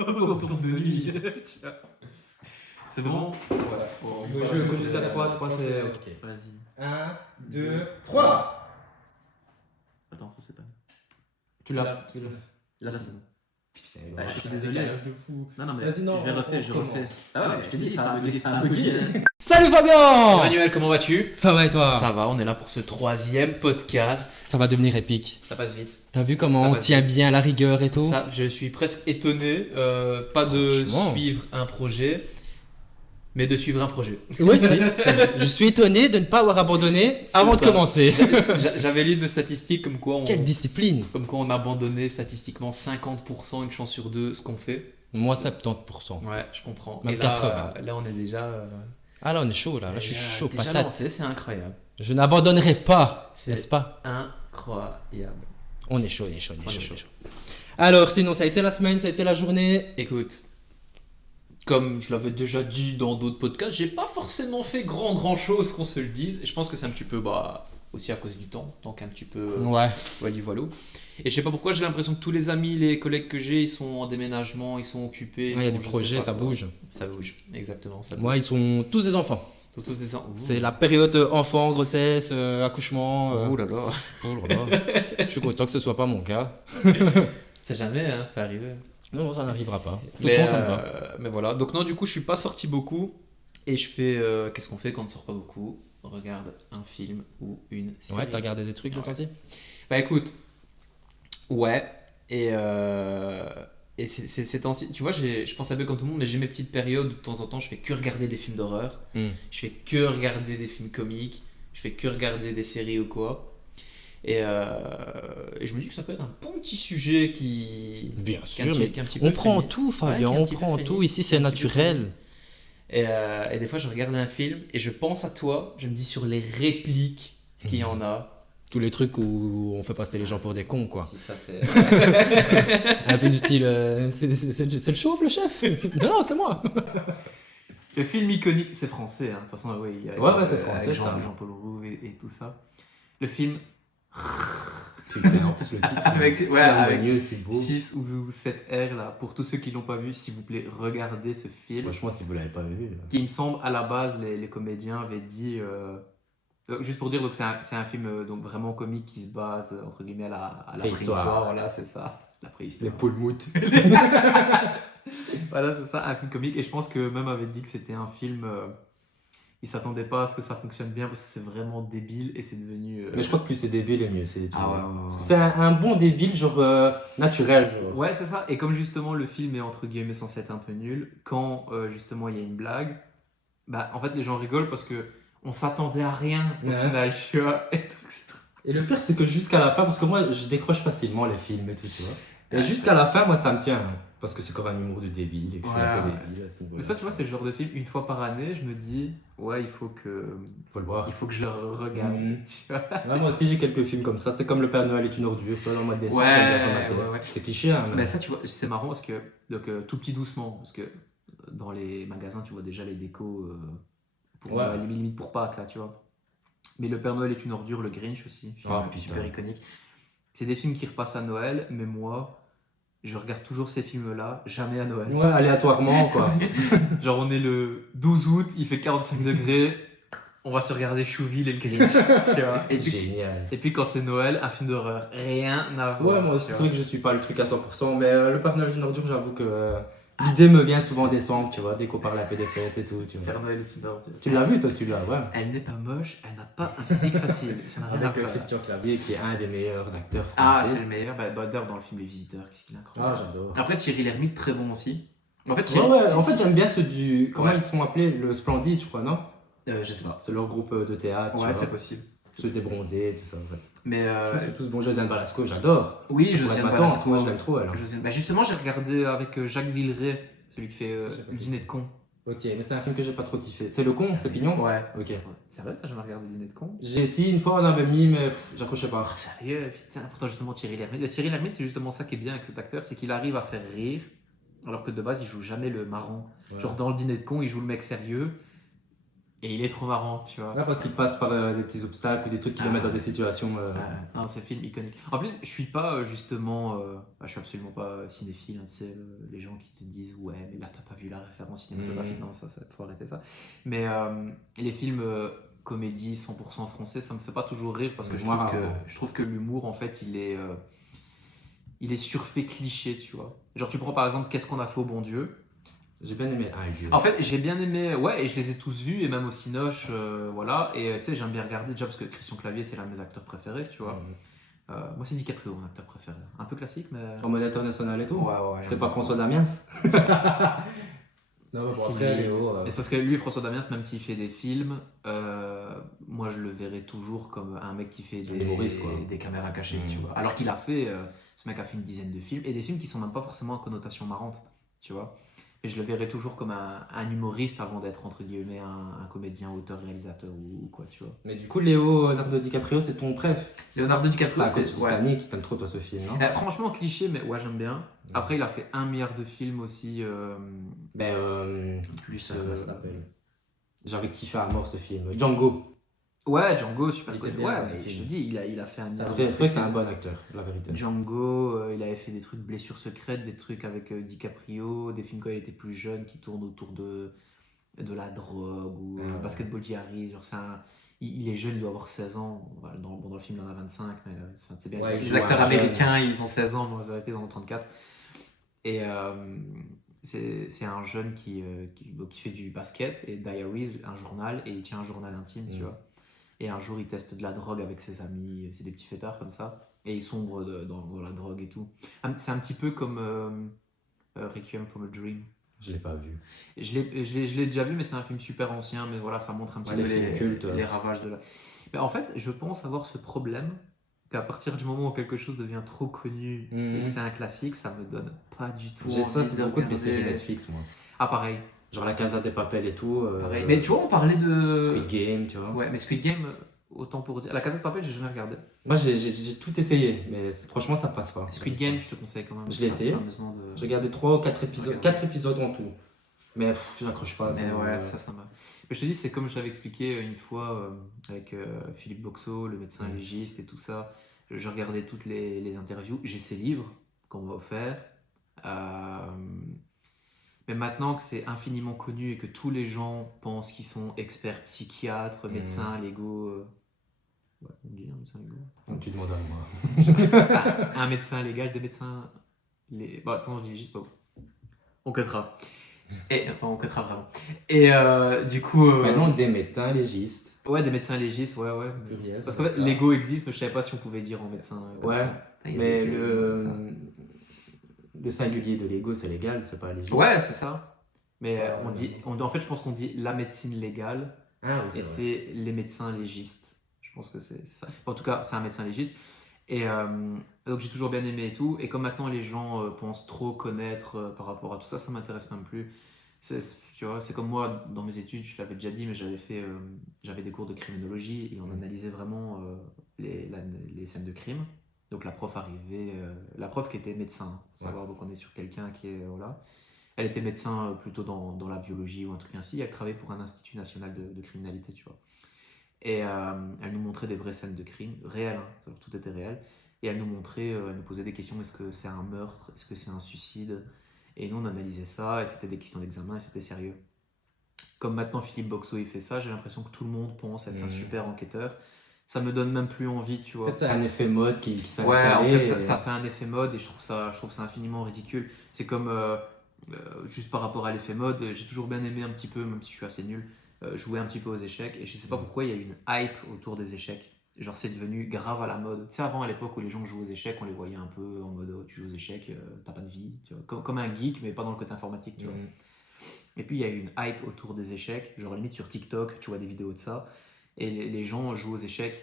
autour de lui. C'est bon? Voilà. Bon, Le jeu, quand je dis à 3, c'est ok. Vas-y. 1, 2, 3. Attends, ça c'est pas. Tu l'as. Là c'est bon. Putain, Bah, je suis un désolé. décalage de fou. Non, mais Vas-y, non, je vais on refaire, je recommence. refais. Ah ouais, je te dis, ça ça a a bugué, un peu gueule. Salut Fabien. Emmanuel, comment vas-tu? Ça va et toi? Ça va, on est là pour ce 3e podcast. Ça va devenir épique. Ça passe vite. T'as vu comment Ça on va tient bien la rigueur et tout? Ça, je suis presque étonné, pas de Franchement. suivre un projet, mais de suivre un projet. Oui, je suis étonné de ne pas avoir abandonné avant de ça. commencer. J'avais lu de statistiques comme quoi, Quelle discipline! on abandonnait statistiquement 50%, une chance sur deux, ce qu'on fait. Moi, 70%. Ouais, je comprends. Même Et 80. là, on est déjà, Ah là, on est chaud là, je suis chaud déjà patate. lancé, c'est incroyable. Je n'abandonnerai pas, C'est- n'est-ce pas? Incroyable. On est chaud, on est chaud, on est On est chaud. chaud. on est chaud. Alors, sinon, ça a été la semaine, ça a été la journée. Écoute, comme je l'avais déjà dit dans d'autres podcasts, j'ai pas forcément fait grand chose qu'on se le dise. Et je pense que c'est un petit peu aussi à cause du temps, donc un petit peu Ouais. voilà. Et je sais pas pourquoi, j'ai l'impression que tous les amis, les collègues que j'ai, ils sont en déménagement, ils sont occupés. Il y a sont- des je sais projets, pas ça quoi. bouge. Ça bouge, exactement. Ça bouge. Moi, ils sont tous des enfants. Ils sont tous des Ouh. C'est la période enfant, grossesse, accouchement. Ouh là là. Oh là là. Je suis content que ce soit pas mon cas. C'est jamais, hein, ça arrive. Non, ça n'arrivera pas. Tout Mais, le monde, ça me va. mais voilà, donc non, du coup, je suis pas sorti beaucoup. Et je fais. Qu'est-ce qu'on fait quand on ne sort pas beaucoup? On regarde un film ou une série. Ouais, t'as regardé des trucs le Ouais. temps-ci? Bah écoute, ouais, et ces temps-ci, tu vois, je pense un peu comme tout le monde, mais j'ai mes petites périodes où de temps en temps je fais que regarder des films d'horreur, je fais que regarder des films comiques, je fais que regarder des séries ou quoi. Et je me dis que ça peut être un bon petit sujet qui. Bien qui est sûr, un petit- mais qui est un petit peu on prend funny. tout, Ouais, Fabien, qui est un on petit peu prend funny, tout. Ici, qui est c'est un petit peu naturel. Et des fois, je regarde un film et je pense à toi, je me dis sur les répliques qu'il y en a. Tous les trucs où on fait passer les gens pour des cons, quoi. Si ça, c'est. Un peu du style, c'est le chauve, le chef? Non, c'est moi. Le film iconique, c'est français, hein. De toute façon, oui, il y a, Ouais, c'est français, avec ça. Jean-Paul Roux et tout ça. Le film Putain, en plus, le titre, Avec- c'est ouais, avec mieux, c'est beau. 6 ou 7 R là. Pour tous ceux qui l'ont pas vu, s'il vous plaît, regardez ce film. Franchement, si vous l'avez pas vu. Qui me semble, à la base, les comédiens avaient dit. Juste pour dire, donc c'est un film donc vraiment comique qui se base entre guillemets à la préhistoire. Voilà, c'est ça. La préhistoire. poulmoutes. Voilà, c'est ça, un film comique. Et je pense que même avait dit que c'était un film. Il s'attendait pas à ce que ça fonctionne bien parce que c'est vraiment débile et c'est devenu. Mais je crois que plus c'est débile, et mieux c'est. Ah ouais. Parce que c'est un bon débile, genre naturel. Genre. Ouais, c'est ça. Et comme justement le film est entre guillemets censé être un peu nul, quand justement il y a une blague, bah en fait les gens rigolent parce que on s'attendait à rien au Ouais. final, tu vois. Et donc c'est trop. Et le pire, c'est que jusqu'à la fin, parce que moi, je décroche facilement les films et tout, tu vois. Et Ouais, jusqu'à la fin, moi, ça me tient. Hein, parce que c'est comme un humour de débile et que je suis un peu Ouais, débile à ce niveau-là. Mais ça, tu vois, c'est le genre de film, une fois par année, je me dis, ouais, il faut que Faut le voir. je le regarde, Mhm. tu vois. Ouais, moi aussi, j'ai quelques films comme ça. C'est comme Le Père Noël est une ordure, toi, dans le mois de décembre. Ouais, j'aime bien regarder. ouais. C'est cliché, hein. Mais ça, tu vois, c'est marrant parce que, donc, tout petit doucement, parce que dans les magasins, tu vois déjà les décos pour Ouais. limite pour Pâques, là, tu vois. Mais Le Père Noël est une ordure, le Grinch aussi, film Ah, putain. super iconique. C'est des films qui repassent à Noël, mais moi, je regarde toujours ces films-là, jamais à Noël. Ouais, aléatoirement, quoi. Genre, on est le 12 août, il fait 45 degrés, on va se regarder Chouville et le Grinch, tu vois. Génial. Et puis quand c'est Noël, un film d'horreur, rien à voir. Ouais, moi aussi, tu c'est vois. vrai que je suis pas le truc à 100%, mais Le Père Noël est une ordure, j'avoue que l'idée me vient souvent en décembre, tu vois, dès qu'on parle un peu des fêtes et tout, tu vois. Père Noël est une ordure. Tu l'as vu, toi, celui-là, ouais. Elle n'est pas moche, elle n'a pas un physique facile. Ça n'a rien à Avec voir. Christian Clavier, qui est un des meilleurs acteurs Ah, français. c'est le meilleur. Bah, d'ailleurs, dans le film Les Visiteurs, qu'est-ce qu'il est Ah, incroyable. j'adore. Après, Thierry Lhermitte, très bon aussi. En fait, Ouais, ouais, en fait, j'aime bien ceux du. Comment Ouais. ils sont appelés? Le Splendide, je crois, non? je sais pas. C'est leur groupe de théâtre. tu Ouais, vois. c'est possible. Ceux des bronzés, tout ça, en fait. Mais Ils sont tous bons. Josiane Balasco, j'adore. oui, Je Josiane moi, Balasco. je l'aime trop, elle. hein. Bah, justement, j'ai regardé avec Jacques Villeray, celui qui fait Ça, j'ai pas Le vu. Dîner de con. Ok, mais c'est un film que j'ai pas trop kiffé. C'est Le Con, c'est Pignon? Ouais. Ok. C'est vrai, ça, j'ai regardé Le Dîner de con. J'ai essayé une fois, on avait mis, mais j'accrochais pas. Ah, sérieux, putain. Pourtant, justement, Thierry Lhermitte. Thierry Lhermitte, c'est justement ça qui est bien avec cet acteur, c'est qu'il arrive à faire rire, alors que de base, il joue jamais le marrant. Ouais. Genre dans Le Dîner de con, il joue le mec sérieux. Et il est trop marrant, tu vois. Ouais, parce qu'il passe par des petits obstacles ou des trucs qui le mettent dans des situations. Non, c'est un film iconique. En plus, je suis pas justement. Je suis absolument pas cinéphile. Hein, tu sais, les gens qui te disent ouais, mais là t'as pas vu la référence cinématographique. Non, ça faut arrêter ça. Mais les films comédie 100% français, ça me fait pas toujours rire parce que Moi, je trouve que l'humour en fait il est surfait cliché, tu vois. Genre tu prends par exemple Qu'est-ce qu'on a fait au bon Dieu. J'ai bien aimé Dieu. En fait, j'ai bien aimé, ouais, et je les ai tous vus, et même au Cinoche, voilà. Et tu sais, j'aime bien regarder déjà parce que Christian Clavier, c'est l'un de mes acteurs préférés, tu vois. Moi, c'est DiCaprio, mon acteur préféré. Un peu classique, mais. En mode international et tout. Ouais. C'est pas François Damiens. Non, Si, mais c'est parce que lui, François Damiens, même s'il fait des films, moi je le verrais toujours comme un mec qui fait des caméras cachées, tu vois. Alors qu'il a fait, ce mec a fait une dizaine de films, et des films qui sont même pas forcément à connotation marrante, tu vois. Et je le verrais toujours comme un humoriste avant d'être, entre guillemets, un comédien, auteur, réalisateur ou quoi, tu vois. Mais du coup, Leonardo DiCaprio, c'est ton préf. Leonardo DiCaprio, c'est Titanic, t'aimes trop toi ce film, non? Franchement, cliché, mais ouais, j'aime bien. Après, il a fait 1 milliard de films aussi. Plus. Comment ça s'appelle? J'avais kiffé à mort ce film. Django. Ouais, Django, super Il connu. était bien, Ouais, ce mais film. je te dis, il a fait 1 milliard. C'est vrai que c'est un bon acteur, la vérité. Django, il avait fait des trucs Blessures secrètes, des trucs avec DiCaprio, des films quand il était plus jeune qui tournent autour de la drogue ou Basketball Diaries. Genre il est jeune, il doit avoir 16 ans. Dans le film, il en a 25, mais c'est bien. Ouais, les acteurs américains, ils ont 16 ans, mais en réalité, ils en ont 34. Et c'est un jeune qui fait du basket et Diaries, un journal, et il tient un journal intime, tu vois. Et un jour, il teste de la drogue avec ses amis, c'est des petits fêtards comme ça, et il sombre dans la drogue et tout. C'est un petit peu comme Requiem from a Dream. Je l'ai pas vu. Je l'ai déjà vu, mais c'est un film super ancien, mais voilà, ça montre un petit peu les ravages de la... Mais en fait, je pense avoir ce problème qu'à partir du moment où quelque chose devient trop connu et que c'est un classique, ça me donne pas du tout J'ai ça, envie c'est de beaucoup de mes regarder. séries Netflix, moi. Ah, pareil. Genre La Casa des Papel et tout. Pareil. Mais tu vois, on parlait de... Squid Game, tu vois. Ouais, mais Squid Game, autant pour dire... La Casa de Papel, j'ai jamais regardé. Moi, j'ai tout essayé, mais franchement, ça passe pas. Squid Game, je te conseille quand même. Je l'ai essayé. J'ai regardé 3 ou 4 épisodes. 4 épisodes en tout. Mais j'accroche pas. Mais ouais, ça m'a... Mais je te dis, c'est comme je t'avais expliqué une fois avec Philippe Boxeau, le médecin légiste et tout ça. Je regardais toutes les interviews. J'ai ses livres qu'on m'a offerts. Mais maintenant que c'est infiniment connu et que tous les gens pensent qu'ils sont experts psychiatres, médecins légaux... Ouais, on dit un médecin légal. Donc tu demandes à moi. Un médecin légal, des médecins... Bon, de toute façon, je dis juste pas. On cuttera. On cuttera vraiment. Et du coup... Maintenant, des médecins légistes. Ouais, des médecins légistes, ouais. Pluriel, parce qu'en fait, l'ego existe, mais je savais pas si on pouvait dire en médecin. Ouais, mais le singulier de l'ego, c'est légal, c'est pas légiste. Ouais, c'est ça. Mais en fait, je pense qu'on dit la médecine légale, et c'est les médecins légistes. Je pense que c'est ça. En tout cas, c'est un médecin légiste. Et donc, j'ai toujours bien aimé et tout. Et comme maintenant, les gens pensent trop connaître par rapport à tout ça, ça m'intéresse même plus. Tu vois, c'est comme moi, dans mes études, je l'avais déjà dit, mais j'avais des cours de criminologie et on analysait vraiment les scènes de crime. Donc la prof arrivait, la prof qui était médecin, savoir, donc on est sur quelqu'un qui est, voilà. Elle était médecin plutôt dans la biologie ou un truc ainsi, elle travaillait pour un institut national de criminalité, tu vois. Et elle nous montrait des vraies scènes de crime, réelles, hein, tout était réel. Et elle nous montrait, elle nous posait des questions, est-ce que c'est un meurtre, est-ce que c'est un suicide? Et nous on analysait ça, et c'était des questions d'examen, et c'était sérieux. Comme maintenant Philippe Boxeau il fait ça, j'ai l'impression que tout le monde pense être un super enquêteur. Ça me donne même plus envie, tu vois. En fait, c'est un effet mode qui s'est installé. Ouais, en fait, ça fait un effet mode et je trouve ça infiniment ridicule. C'est comme, juste par rapport à l'effet mode, j'ai toujours bien aimé un petit peu, même si je suis assez nul, jouer un petit peu aux échecs. Et je sais pas pourquoi il y a eu une hype autour des échecs. Genre, c'est devenu grave à la mode. Tu sais, avant, à l'époque où les gens jouaient aux échecs, on les voyait un peu en mode, oh, tu joues aux échecs, t'as pas de vie. Tu vois. Comme un geek, mais pas dans le côté informatique, tu vois. Et puis, il y a eu une hype autour des échecs. Genre, limite sur TikTok, tu vois des vidéos de ça. Et les gens jouent aux échecs.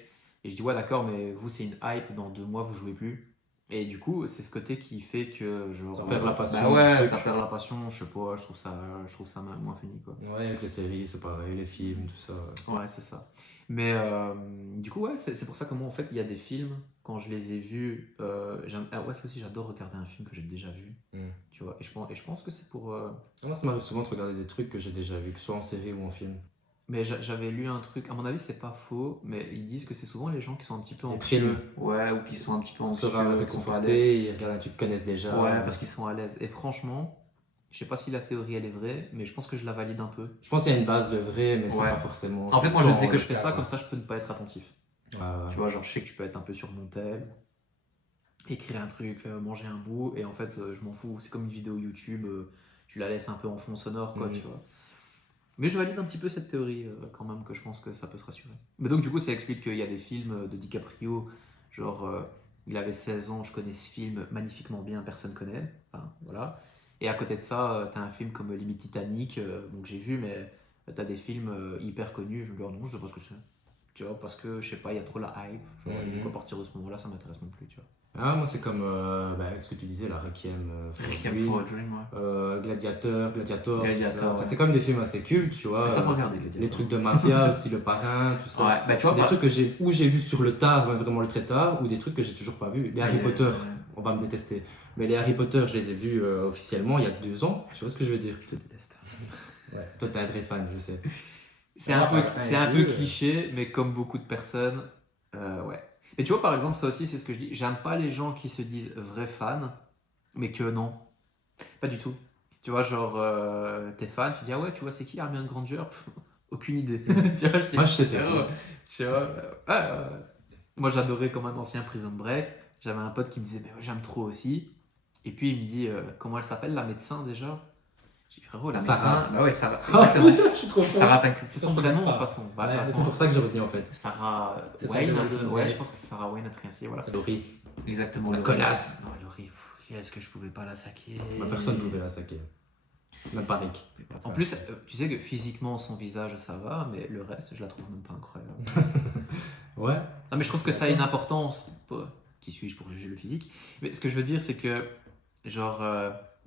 Et je dis, ouais, d'accord, mais vous, c'est une hype, dans 2 mois, vous jouez plus. Et du coup, c'est ce côté qui fait que. Ça perd la passion. Bah ouais, ça perd la passion, je sais pas, je trouve ça moins fini, quoi. Ouais, avec les séries, c'est pareil, les films, tout ça. Ouais, c'est ça. Mais du coup, ouais, c'est pour ça que moi, en fait, il y a des films, quand je les ai vus, ouais, c'est aussi, j'adore regarder un film que j'ai déjà vu, tu vois. Et je pense que c'est pour. Moi, ça m'arrive souvent de regarder des trucs que j'ai déjà vus, que ce soit en série ou en film. Mais j'avais lu un truc, à mon avis, c'est pas faux, mais ils disent que c'est souvent les gens qui sont un petit peu Les anxieux. primes. Ouais, ou qui sont un petit peu On anxieux, sera qui sont pas à l'aise. réconforté, ils regardent un truc qu'ils connaissent déjà. Ouais, parce qu'ils sont à l'aise. Et franchement, je sais pas si la théorie elle est vraie, mais je pense que je la valide un peu. Je pense qu'il y a une base de vrai, mais c'est Ouais. pas forcément. En fait, moi je dans sais que le je fais ça, cadre. comme ça je peux ne pas être attentif. Ouais, ouais. Tu vois, genre je sais que tu peux être un peu sur mon tel, écrire un truc, manger un bout, et en fait je m'en fous. C'est comme une vidéo YouTube, tu la laisses un peu en fond sonore, quoi, Mhm. tu vois. Mais je valide un petit peu cette théorie quand même, que je pense que ça peut se rassurer. Mais donc du coup ça explique qu'il y a des films de DiCaprio, genre il avait 16 ans, je connais ce film magnifiquement bien, personne connaît. Enfin, voilà. Et à côté de ça, t'as un film comme limite Titanic, bon, que j'ai vu, mais t'as des films hyper connus, je me dis oh non, je sais pas ce que c'est. Tu vois, parce que je sais pas, il y a trop la hype. Genre, et du coup, à partir de ce moment-là, ça m'intéresse même plus, tu vois. Ah, moi, c'est comme ce que tu disais, la Requiem for a Dream, for a Dream, ouais. Gladiator. Gladiator, Enfin, ouais. c'est comme des films assez cultes, tu vois. Mais ça, faut regarder, Gladiator. Les trucs de mafia aussi, le parrain, tout ça. Ouais, bah, tu vois, c'est des trucs que j'ai vu sur le tard, vraiment le très tard, ou des trucs que j'ai toujours pas vu. Les Harry Potter, on va me détester. Mais les Harry Potter, je les ai vus officiellement il y a 2 ans, tu vois ce que je veux dire? Je te déteste. Ouais. Toi, t'es un vrai fan, je sais. C'est un peu cliché, mais comme beaucoup de personnes, ouais. Mais tu vois, par exemple, ça aussi, c'est ce que je dis. J'aime pas les gens qui se disent vrais fans, mais que non. Pas du tout. Tu vois, genre, t'es fan, tu dis, ah ouais, tu vois, c'est qui Hermione Granger? Pff, aucune idée. Tu vois, je dis, Moi, je sais c'est tu vois, moi, j'adorais comme un ancien Prison Break. J'avais un pote qui me disait, mais ouais, j'aime trop aussi. Et puis, il me dit, comment elle s'appelle, la médecin déjà? J'ai dit, frérot, la Sarah. médecin. Bah ouais, Sarah. Je suis trop Sarah Tancred. C'est son vrai nom, de toute façon. Bah, de toute Ouais, façon, c'est pour ça que j'ai retenu en fait. Sarah C'est Wayne, ça, le Walking ouais, Dead. je pense que c'est Sarah Wayne, un truc ainsi, voilà. C'est Laurie. Exactement. La Laurie. connasse. Non, Laurie, est-ce que je pouvais pas la saquer? Bah, personne ne pouvait la saquer. Même pas Rick. En plus, tu sais que physiquement, son visage, ça va, mais le reste, je la trouve même pas incroyable. Ouais. Non, mais je trouve que ça a une importance. Qui suis-je pour juger le physique? Mais ce que je veux dire, c'est que, genre,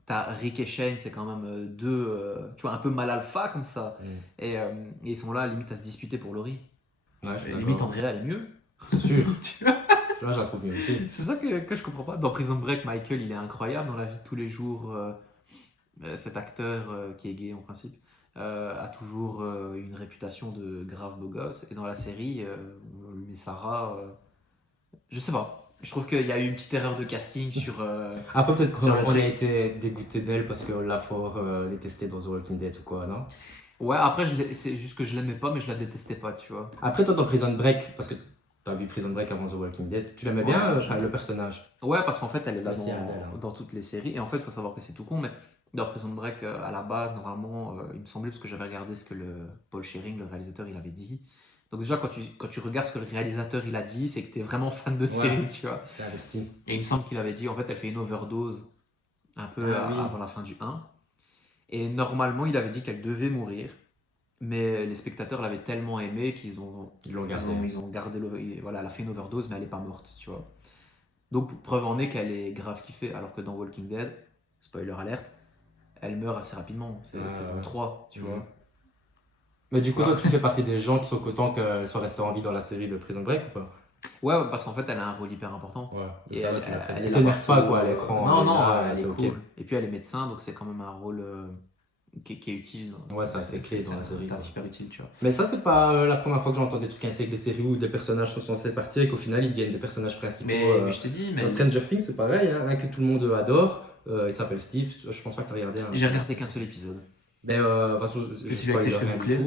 t'as Rick et Shane, c'est quand même deux, tu vois, un peu mal alpha comme ça. Et ils sont là, limite, à se disputer pour Laurie. Ouais, je suis Limite, en d'accord. vrai, elle est mieux. C'est sûr. Tu vois, Là, je la trouve mieux aussi. c'est ça que je comprends pas. Dans Prison Break, Michael, il est incroyable dans la vie de tous les jours. Cet acteur qui est gay en principe a toujours une réputation de grave beau gosse. Et dans la série, on lui met Sarah. Je sais pas. Je trouve qu'il y a eu une petite erreur de casting sur. Après, peut-être Sur le qu'on a truc. été dégoûté d'elle parce qu'on l'a fort détestée dans The Walking Dead ou quoi, non? Ouais, après, c'est juste que je l'aimais pas, mais je la détestais pas, tu vois. Après, toi, dans Prison Break, parce que t'as vu Prison Break avant The Walking Dead, tu l'aimais bien, Ouais, enfin, le personnage? Ouais, parce qu'en fait, elle est là Merci, Adèle, hein. dans toutes les séries. Et en fait, il faut savoir que c'est tout con, mais dans Prison Break, à la base, normalement, il me semblait, parce que j'avais regardé ce que le Paul Schering, le réalisateur, il avait dit. Donc déjà, quand tu regardes ce que le réalisateur il a dit, c'est que tu es vraiment fan de série, tu vois. T'es investi. Et il me semble qu'il avait dit, en fait, elle fait une overdose un peu Ah, oui. avant la fin du 1. Et normalement, il avait dit qu'elle devait mourir. Mais les spectateurs l'avaient tellement aimé qu'ils Ils l'ont gardé. ils ont gardé voilà, elle a fait une overdose, mais elle n'est pas morte, tu vois. Donc, preuve en est qu'elle est grave kiffée, alors que dans Walking Dead, spoiler alerte, elle meurt assez rapidement. C'est la saison ouais. 3, tu Mhm. vois. Mais du coup, toi, tu fais partie des gens qui sont contents qu'elle soit restée en vie dans la série de Prison Break ou pas? Ouais, parce qu'en fait, elle a un rôle hyper important. Ouais. Et Ça, elle, tu l'as fait. elle est Elle là t'énerve pas, partout, quoi, à l'écran. Non, non, là, elle est c'est cool. ok. Et puis elle est médecin, donc c'est quand même un rôle qui est utile. Ouais, c'est assez clé dans la série, C'est quoi. hyper utile, tu vois. Mais ça, c'est pas la première fois que j'entends des trucs ainsi avec des séries où des personnages sont censés partir et qu'au final, ils deviennent des personnages principaux. Mais je te dis, Dans Stranger Things, c'est pareil, hein, un que tout le monde adore. Il s'appelle Steve. Je pense pas que tu as regardé. Hein. j'ai regardé qu'un seul épisode. Mais de toute façon, C'est celui avec ses cheveux bouclés.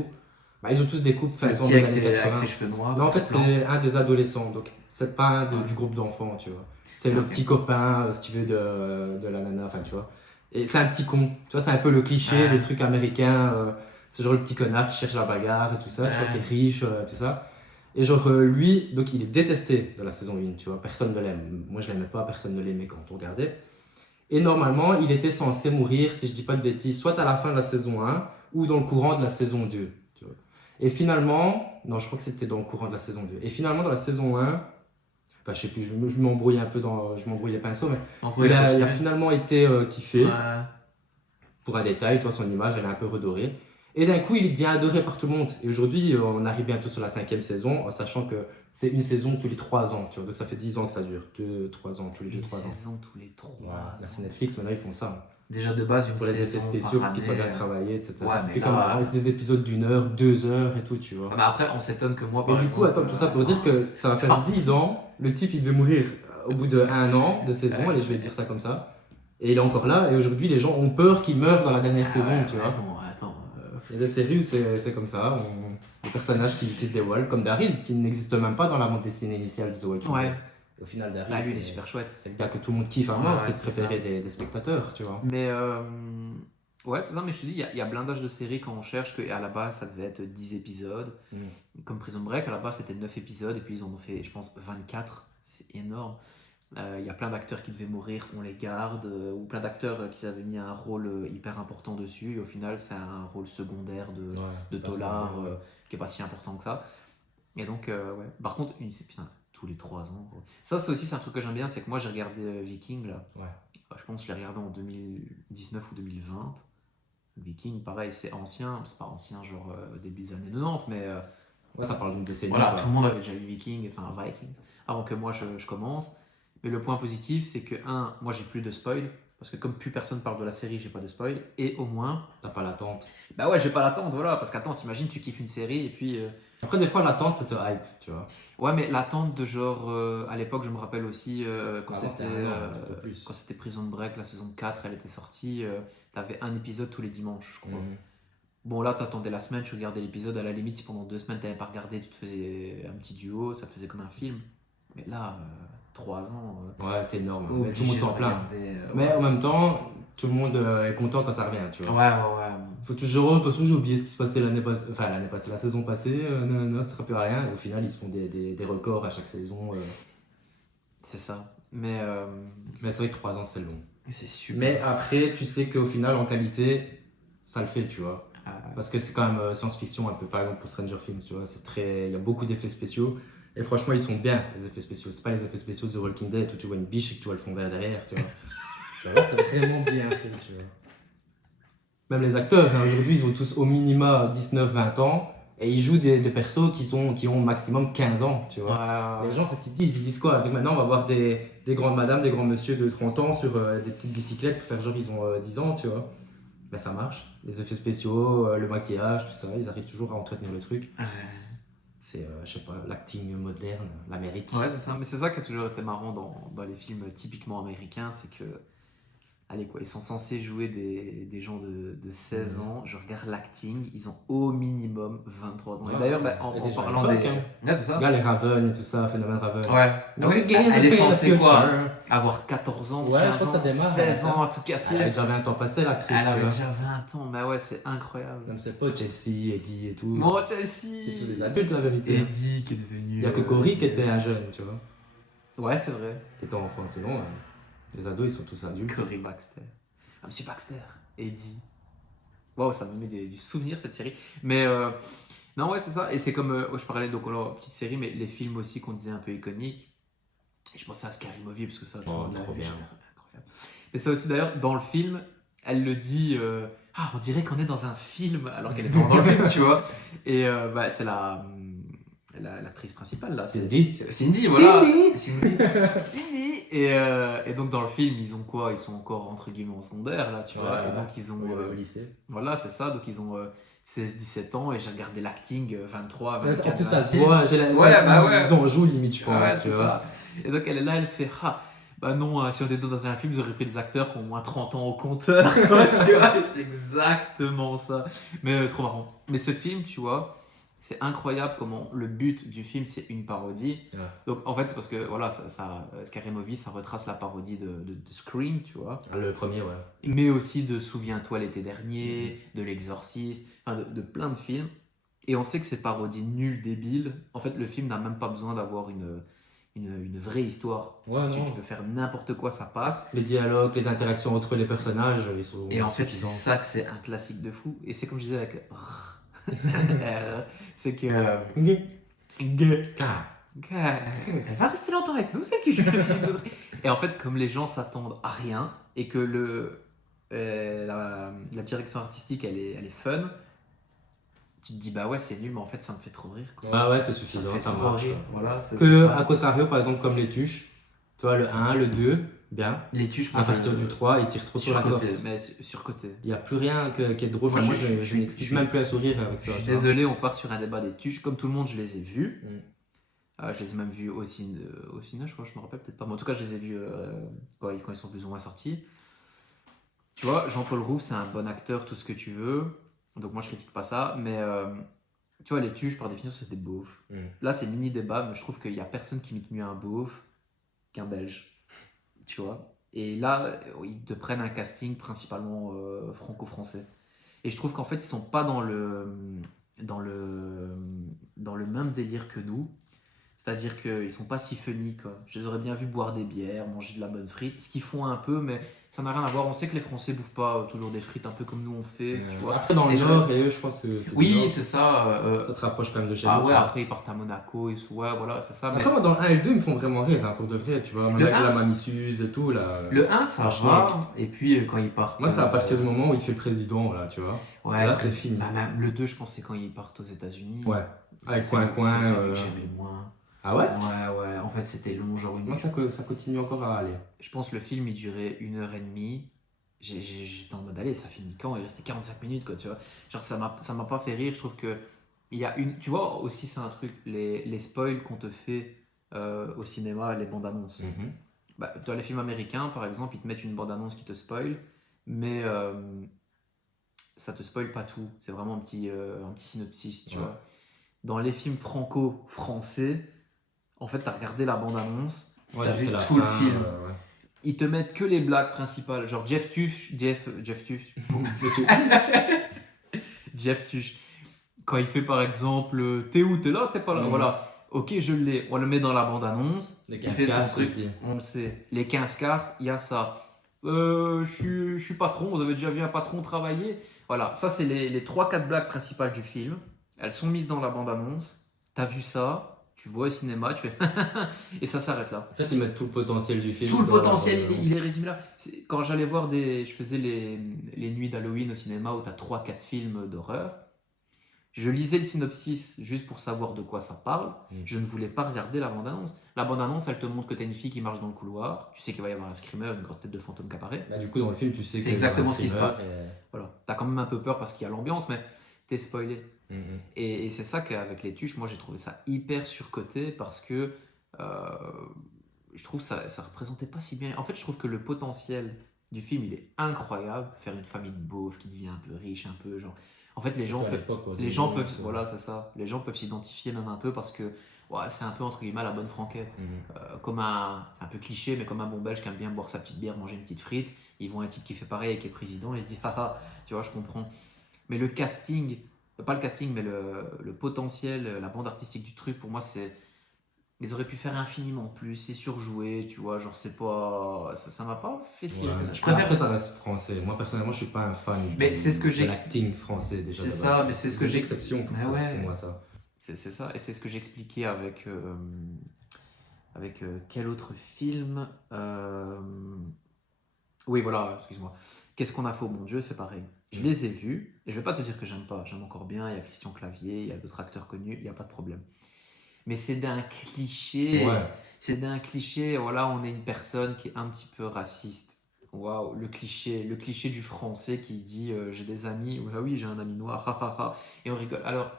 Bah, ils ont tous des coupes Le façon petit des avec années ses 80. cheveux noirs. Non, en fait, blancs. c'est un des adolescents, donc c'est pas un Ouais. du groupe d'enfants, tu vois. C'est le Ok. petit copain, si tu veux, de la nana, enfin, tu vois. Et c'est un petit con, tu vois, c'est un peu le cliché Ouais. des trucs américains. C'est genre le petit connard qui cherche la bagarre et tout ça, tu vois, Ouais. qui est riche, tout ça. Et genre, lui, donc il est détesté de la saison 1, tu vois. Personne ne l'aime. Moi, je l'aimais pas, personne ne l'aimait quand on regardait. Et normalement, il était censé mourir, si je dis pas de bêtises, soit à la fin de la saison 1 ou dans le courant de la saison 2. Tu vois. Et finalement, non, je crois que c'était dans le courant de la saison 2. Et finalement, dans la saison 1, enfin, je sais plus, je m'embrouille un peu je m'embrouille les pinceaux, mais En gros, il a continué. finalement été kiffé. Ouais. Pour un détail, toi, son image, elle est un peu redorée. Et d'un coup, il devient adoré par tout le monde. Et aujourd'hui, on arrive bientôt sur la 5e saison, en sachant que c'est une saison tous les 3 ans. Tu vois, donc ça fait 10 ans que ça dure. 2-3 ans, tous les 2-3 ans. Une saison tous les 3 Ouais, là, c'est ans. Netflix, maintenant ils font ça. Déjà de base, une pour les effets saison spéciaux, par pour qu'ils soient bien année, travaillés, etc. Ouais, C'est mais plus là- comme c'est des épisodes d'1 heure, 2 heures et tout, tu vois. Ah bah après, on s'étonne que moi, Mais par du coup, exemple, attends, tout ça pour dire que ça va faire 10 ans, le type il devait mourir au bout d'1 an de saison, allez, je vais dire ça comme ça. Et il est encore là, et aujourd'hui les gens ont peur qu'il meure dans la dernière saison, tu vois. Bon, attends. Il y a des séries où c'est comme ça, des personnages qui se dévoilent, comme Daryl, qui n'existe même pas dans la bande dessinée initiale de The Walking Ouais. Dead. Au final, Daryl, Bah lui, il est super chouette. c'est le gars que tout le monde kiffe à mort, Ouais, c'est le c'est préféré des spectateurs, tu vois. Mais ouais, c'est ça, mais je te dis, il y a blindage de séries quand on cherche, qu'à la base, ça devait être 10 épisodes. Comme Prison Break, à la base, c'était 9 épisodes, et puis ils en ont fait, je pense, 24. C'est énorme. Il y a plein d'acteurs qui devaient mourir, on les garde, ou plein d'acteurs qui avaient mis un rôle hyper important dessus, et au final, c'est un rôle secondaire de Tolar, qui est pas si important que ça. Et donc, ouais. Par contre, putain, tous les 3 ans. Quoi. Ça, c'est un truc que j'aime bien, c'est que moi, j'ai regardé Viking, là. Ouais. Je pense que je l'ai regardé en 2019 ou 2020. Viking, pareil, c'est ancien, c'est pas ancien, genre début des années 90, mais Ouais, ça parle d'une décennie. voilà, quoi. tout le monde avait déjà vu Viking, enfin Vikings, avant que moi je commence. Mais le point positif, c'est que, moi j'ai plus de spoil, parce que comme plus personne parle de la série, j'ai pas de spoil, et au moins. T'as pas l'attente. Bah ouais, je vais pas l'attendre, voilà, parce qu'attends, t'imagines, tu kiffes une série, et puis. Après, des fois, l'attente, ça te hype, tu vois. Ouais, mais l'attente de genre. À l'époque, je me rappelle aussi, quand Avant, c'était. c'était un an, tout au plus. Quand c'était Prison Break, la saison 4, elle était sortie, t'avais un épisode tous les dimanches, je crois. Bon, là, t'attendais la semaine, tu regardais l'épisode, à la limite, si pendant 2 semaines t'avais pas regardé, tu te faisais un petit duo, ça te faisait comme un film. Mais là, 3 ans. Ouais, c'est énorme. Mais obligé tout le monde de s'en plaint. regarder, Mais ouais. en même temps, tout le monde est content quand ça revient, tu vois. Ouais. Faut toujours oublier ce qui se passait l'année passée, la saison passée, non, ça sera plus à rien. Et au final, ils se font des records à chaque saison. C'est ça. Mais Mais c'est vrai que 3 ans, c'est long. c'est super. Mais après, tu sais qu'au final, en qualité, ça le fait, tu vois. Parce que c'est quand même science-fiction, un peu, par exemple pour Stranger Things, tu vois. Il y a beaucoup d'effets spéciaux. Et franchement, ils sont bien, les effets spéciaux. C'est pas les effets spéciaux de The Walking Dead où tu vois une biche et que tu vois le fond vert derrière, tu vois. Là, c'est vraiment bien fait, tu vois. Même les acteurs, hein, aujourd'hui, ils ont tous au minima 19-20 ans. Et ils jouent des persos qui ont au maximum 15 ans, tu vois. Les gens, c'est ce qu'ils disent. Ils disent quoi? Donc maintenant, on va voir des grandes madames, des grands messieurs de 30 ans sur des petites bicyclettes pour faire genre ils ont 10 ans, tu vois. Ben ça marche. Les effets spéciaux, le maquillage, tout ça, ils arrivent toujours à entretenir le truc. C'est, je sais pas, l'acting moderne, l'Amérique. Ouais, c'est ça. Mais c'est ça qui a toujours été marrant dans les films typiquement américains, c'est que. Allez quoi, ils sont censés jouer des gens de 16 ans. Je regarde l'acting, ils ont au minimum 23 ans. Et d'ailleurs, en parlant des. Ouais, c'est ça. Regarde les Raven et tout ça, Phénomène Raven. Ouais. Elle est censée quoi avoir 14 ans, Ouais, 15 je crois que ça ans, démarre, 16 ouais. ans à tout casser. Elle avait déjà 20 ans passé, l'actrice. Elle avait tu vois. déjà 20 ans, bah ouais, c'est incroyable. Même ses potes, Chelsea, Eddie et tout. Bon, Chelsea. C'est tous des adultes, la vérité. Eddie qui est devenu. Il n'y a que Cory qui était un jeune, tu vois. Ouais, c'est vrai. Qui était enfant, sinon, les ados, ils sont tous adultes. Cory Baxter. Ah, Monsieur Baxter. Eddie. Waouh, ça me met du souvenir cette série. Mais non, ouais, c'est ça. Et c'est comme. Je parlais donc alors, petite série, mais les films aussi qu'on disait un peu iconiques. Et je pensais à Scary Movie parce que ça, tout le monde l'a trop vu, bien. incroyable. Mais ça aussi, d'ailleurs, dans le film, elle le dit. On dirait qu'on est dans un film, alors qu'elle est pas dans le film, tu vois. Et c'est l'actrice principale là. Cindy, voilà. Cindy. Et donc dans le film, ils ont quoi? Ils sont encore entre guillemets en secondaire là, tu vois. Et donc ils ont. au lycée. Voilà, c'est ça. Donc ils ont 16-17 ans et j'ai regardé l'acting 23, En 24, plus, ça 26. se voit. Ouais. Ils ont joué limite, je pense. Ouais, tu c'est vois. ça. Et donc elle est là, elle fait bah non, si on était dans un film, j'aurais pris des acteurs qui ont au moins 30 ans au compteur, quoi, tu vois. Et c'est exactement ça. Mais trop marrant. Mais ce film, tu vois, c'est incroyable comment le but du film, c'est une parodie. Ouais. Donc en fait, c'est parce que voilà, Scary Movie, ça retrace la parodie de Scream, tu vois. Le premier, ouais. Mais aussi de Souviens-toi l'été dernier, de L'Exorciste, enfin de plein de films. Et on sait que ces parodies nulles, débiles, en fait, le film n'a même pas besoin d'avoir une vraie histoire. Ouais, Tu non. peux faire n'importe quoi, ça passe. Les dialogues, les interactions entre les personnages, ils sont. Et en fait, c'est suffisants. ça que c'est un classique de fou. Et c'est comme je disais avec c'est que. Elle va rester longtemps avec nous, celle qui joue le physique d'autrui. Et en fait, comme les gens s'attendent à rien et que la direction artistique elle est fun, tu te dis bah ouais, c'est nul, mais en fait, ça me fait trop rire. Quoi. Ah ouais, c'est Ça suffisant, me fait ça trop marche. rire. Voilà, c'est Que, ça. à contrario, par exemple, comme les tuches, tu vois, le 1, le 2, bien. Les tuches, À moi, partir du 3, il tire trop sur la corde. surcoté, mais surcoté. Il n'y a plus rien qui est drôle. Moi, Enfin, je je suis- n'excuse même plus à sourire avec Je ça. suis tu vois. désolé, on part sur un débat des tuches. Comme tout le monde, je les ai vus. Je les ai même vus au ciné, je crois, je me rappelle peut-être pas. Mais en tout cas, je les ai vus quand ils sont plus ou moins sortis. Tu vois, Jean-Paul Rouve, c'est un bon acteur, tout ce que tu veux. Donc moi, je critique pas ça. Mais tu vois, les tuches, par définition, c'est des beaufs. Là, c'est mini débat, mais je trouve qu'il y a personne qui imite mieux un beauf qu'un Belge. Tu vois. Et là, ils te prennent un casting principalement franco-français. Et je trouve qu'en fait, ils sont pas dans le même délire que nous. C'est-à-dire qu'ils sont pas si funny, quoi. Je les aurais bien vus boire des bières, manger de la bonne frite, ce qu'ils font un peu, mais ça n'a rien à voir. On sait que les Français bouffent pas toujours des frites un peu comme nous on fait, tu vois. Après, dans le Nord, et eux, je pense que c'est Oui, du Nord. c'est ça. Ça se rapproche quand même de chez Ah nous. ouais, tu vois. après ils partent à Monaco, ouais, voilà, c'est ça. Mais Après, moi, dans le 1 et le 2, ils me font vraiment rire, hein, pour de vrai, tu vois. Même Le avec 1, la mamie Suze et tout, là. le 1, ça franchement, va, et puis quand ils partent. Moi, c'est à partir du moment où il fait le président, là, tu vois. Ouais, là, c'est fini. Bah, même le 2, je pense, c'est quand ils partent aux États-Unis. Ouais. Avec C'est Coin-Coin. celui que j'aimais le moins. Ah ouais? Ouais, en fait, c'était long, genre une Moi, ça continue encore à aller. Je pense que le film, il durait 1h30. J'étais en mode, allez, ça finit quand? Il restait 45 minutes, quoi, tu vois. Genre, ça m'a pas fait rire. Je trouve que il y a une. Tu vois, aussi, c'est un truc, les spoils qu'on te fait au cinéma, les bandes annonces. Bah, dans les films américains, par exemple, ils te mettent une bande annonce qui te spoil, mais ça te spoil pas tout. C'est vraiment un petit synopsis, tu vois. Dans les films franco-français, en fait, t'as regardé la bande annonce, t'as vu tout le film. Ils te mettent que les blagues principales, genre Jeff Tuch, Jeff Tuch, quand il fait par exemple t'es où, t'es là, t'es pas là, voilà, ok, je l'ai, on le met dans la bande annonce, Les il 15 fait son cartes truc, aussi. on le sait, les 15 cartes, il y a ça, je suis patron, vous avez déjà vu un patron travailler, voilà, ça c'est les 3-4 blagues principales du film, elles sont mises dans la bande annonce, t'as vu ça, tu vois au cinéma, tu fais et ça s'arrête là. En fait, ils mettent tout le potentiel du film. Tout le dans la potentiel, bande-annonce. il est résumé là. Quand j'allais voir je faisais les nuits d'Halloween au cinéma où tu as 3-4 films d'horreur. Je lisais le synopsis juste pour savoir de quoi ça parle. Je ne voulais pas regarder la bande-annonce. La bande-annonce, elle te montre que tu as une fille qui marche dans le couloir. Tu sais qu'il va y avoir un screamer, une grosse tête de fantôme qui apparaît. Bah, du coup, dans le film, tu sais C'est que exactement ce qui se streamer, passe. Voilà. Tu as quand même un peu peur parce qu'il y a l'ambiance, mais tu es spoilé. Et c'est ça qu'avec les tuches, moi j'ai trouvé ça hyper surcoté parce que je trouve ça représentait pas si bien. En fait, je trouve que le potentiel du film il est incroyable. Faire une famille de beaufs qui devient un peu riche, un peu genre. En fait, les gens peuvent, voilà, c'est ça. Les gens peuvent s'identifier même un peu parce que ouais, c'est un peu entre guillemets la bonne franquette. C'est un peu cliché, mais comme un bon Belge qui aime bien boire sa petite bière, manger une petite frite, ils voient un type qui fait pareil et qui est président, ils se disent ah, tu vois, je comprends. Mais le casting. Pas le casting, mais le potentiel, la bande artistique du truc, pour moi, c'est. Ils auraient pu faire infiniment plus, c'est surjoué, tu vois, genre c'est pas. Ça m'a pas fait si. Ouais. Je préfère. Après, ça reste français. Moi, personnellement, je suis pas un fan Mais c'est ce que de l'acting français déjà. C'est ça, mais c'est ce que j'ai. exception pour Mais ça, ouais. pour moi, ça. C'est ça, et c'est ce que j'expliquais avec. Quel autre film Oui, voilà, excuse-moi. Qu'est-ce qu'on a fait au bon Dieu, c'est pareil. Je les ai vus, et je vais pas te dire que j'aime pas, j'aime encore bien, il y a Christian Clavier, il y a d'autres acteurs connus, il n'y a pas de problème. Mais c'est d'un cliché, voilà, on est une personne qui est un petit peu raciste. Waouh, le cliché du français qui dit j'ai des amis, ah oui, j'ai un ami noir, et on rigole. Alors,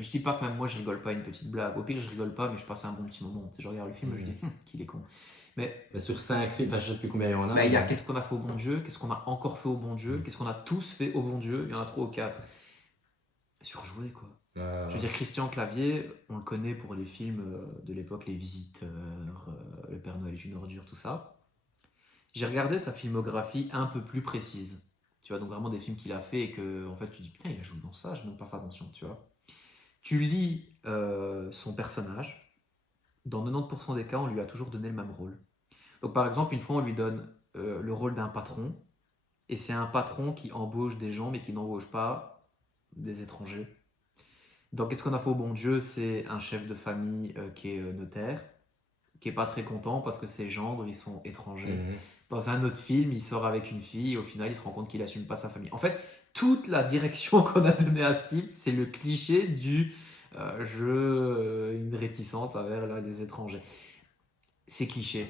je dis pas que même moi je rigole pas à une petite blague, au pire je rigole pas, mais je passe un bon petit moment. Tu sais, je regarde le film et je dis qu'il est con. Mais sur 5 films, je ne sais plus combien il y en a. Il y a qu'est-ce qu'on a fait au bon Dieu, qu'est-ce qu'on a encore fait au bon Dieu, qu'est-ce qu'on a tous fait au bon Dieu, il y en a 3 ou 4. Surjoué quoi. Je veux dire, Christian Clavier, on le connaît pour les films de l'époque, Les Visiteurs, Le Père Noël est une ordure, tout ça. J'ai regardé sa filmographie un peu plus précise. Tu vois, donc vraiment des films qu'il a fait et que en fait tu dis putain, il a joué dans ça, je n'ai même pas fait attention, tu vois. Tu lis son personnage. Dans 90% des cas, on lui a toujours donné le même rôle. Donc par exemple, une fois, on lui donne le rôle d'un patron, et c'est un patron qui embauche des gens, mais qui n'embauche pas des étrangers. Donc qu'est-ce qu'on a fait au bon Dieu? C'est un chef de famille qui est notaire, qui est pas très content parce que ses gendres, ils sont étrangers. Dans un autre film, il sort avec une fille, et au final, il se rend compte qu'il assume pas sa famille. En fait, toute la direction qu'on a donnée à ce type, c'est le cliché du... une réticence envers les étrangers. C'est cliché.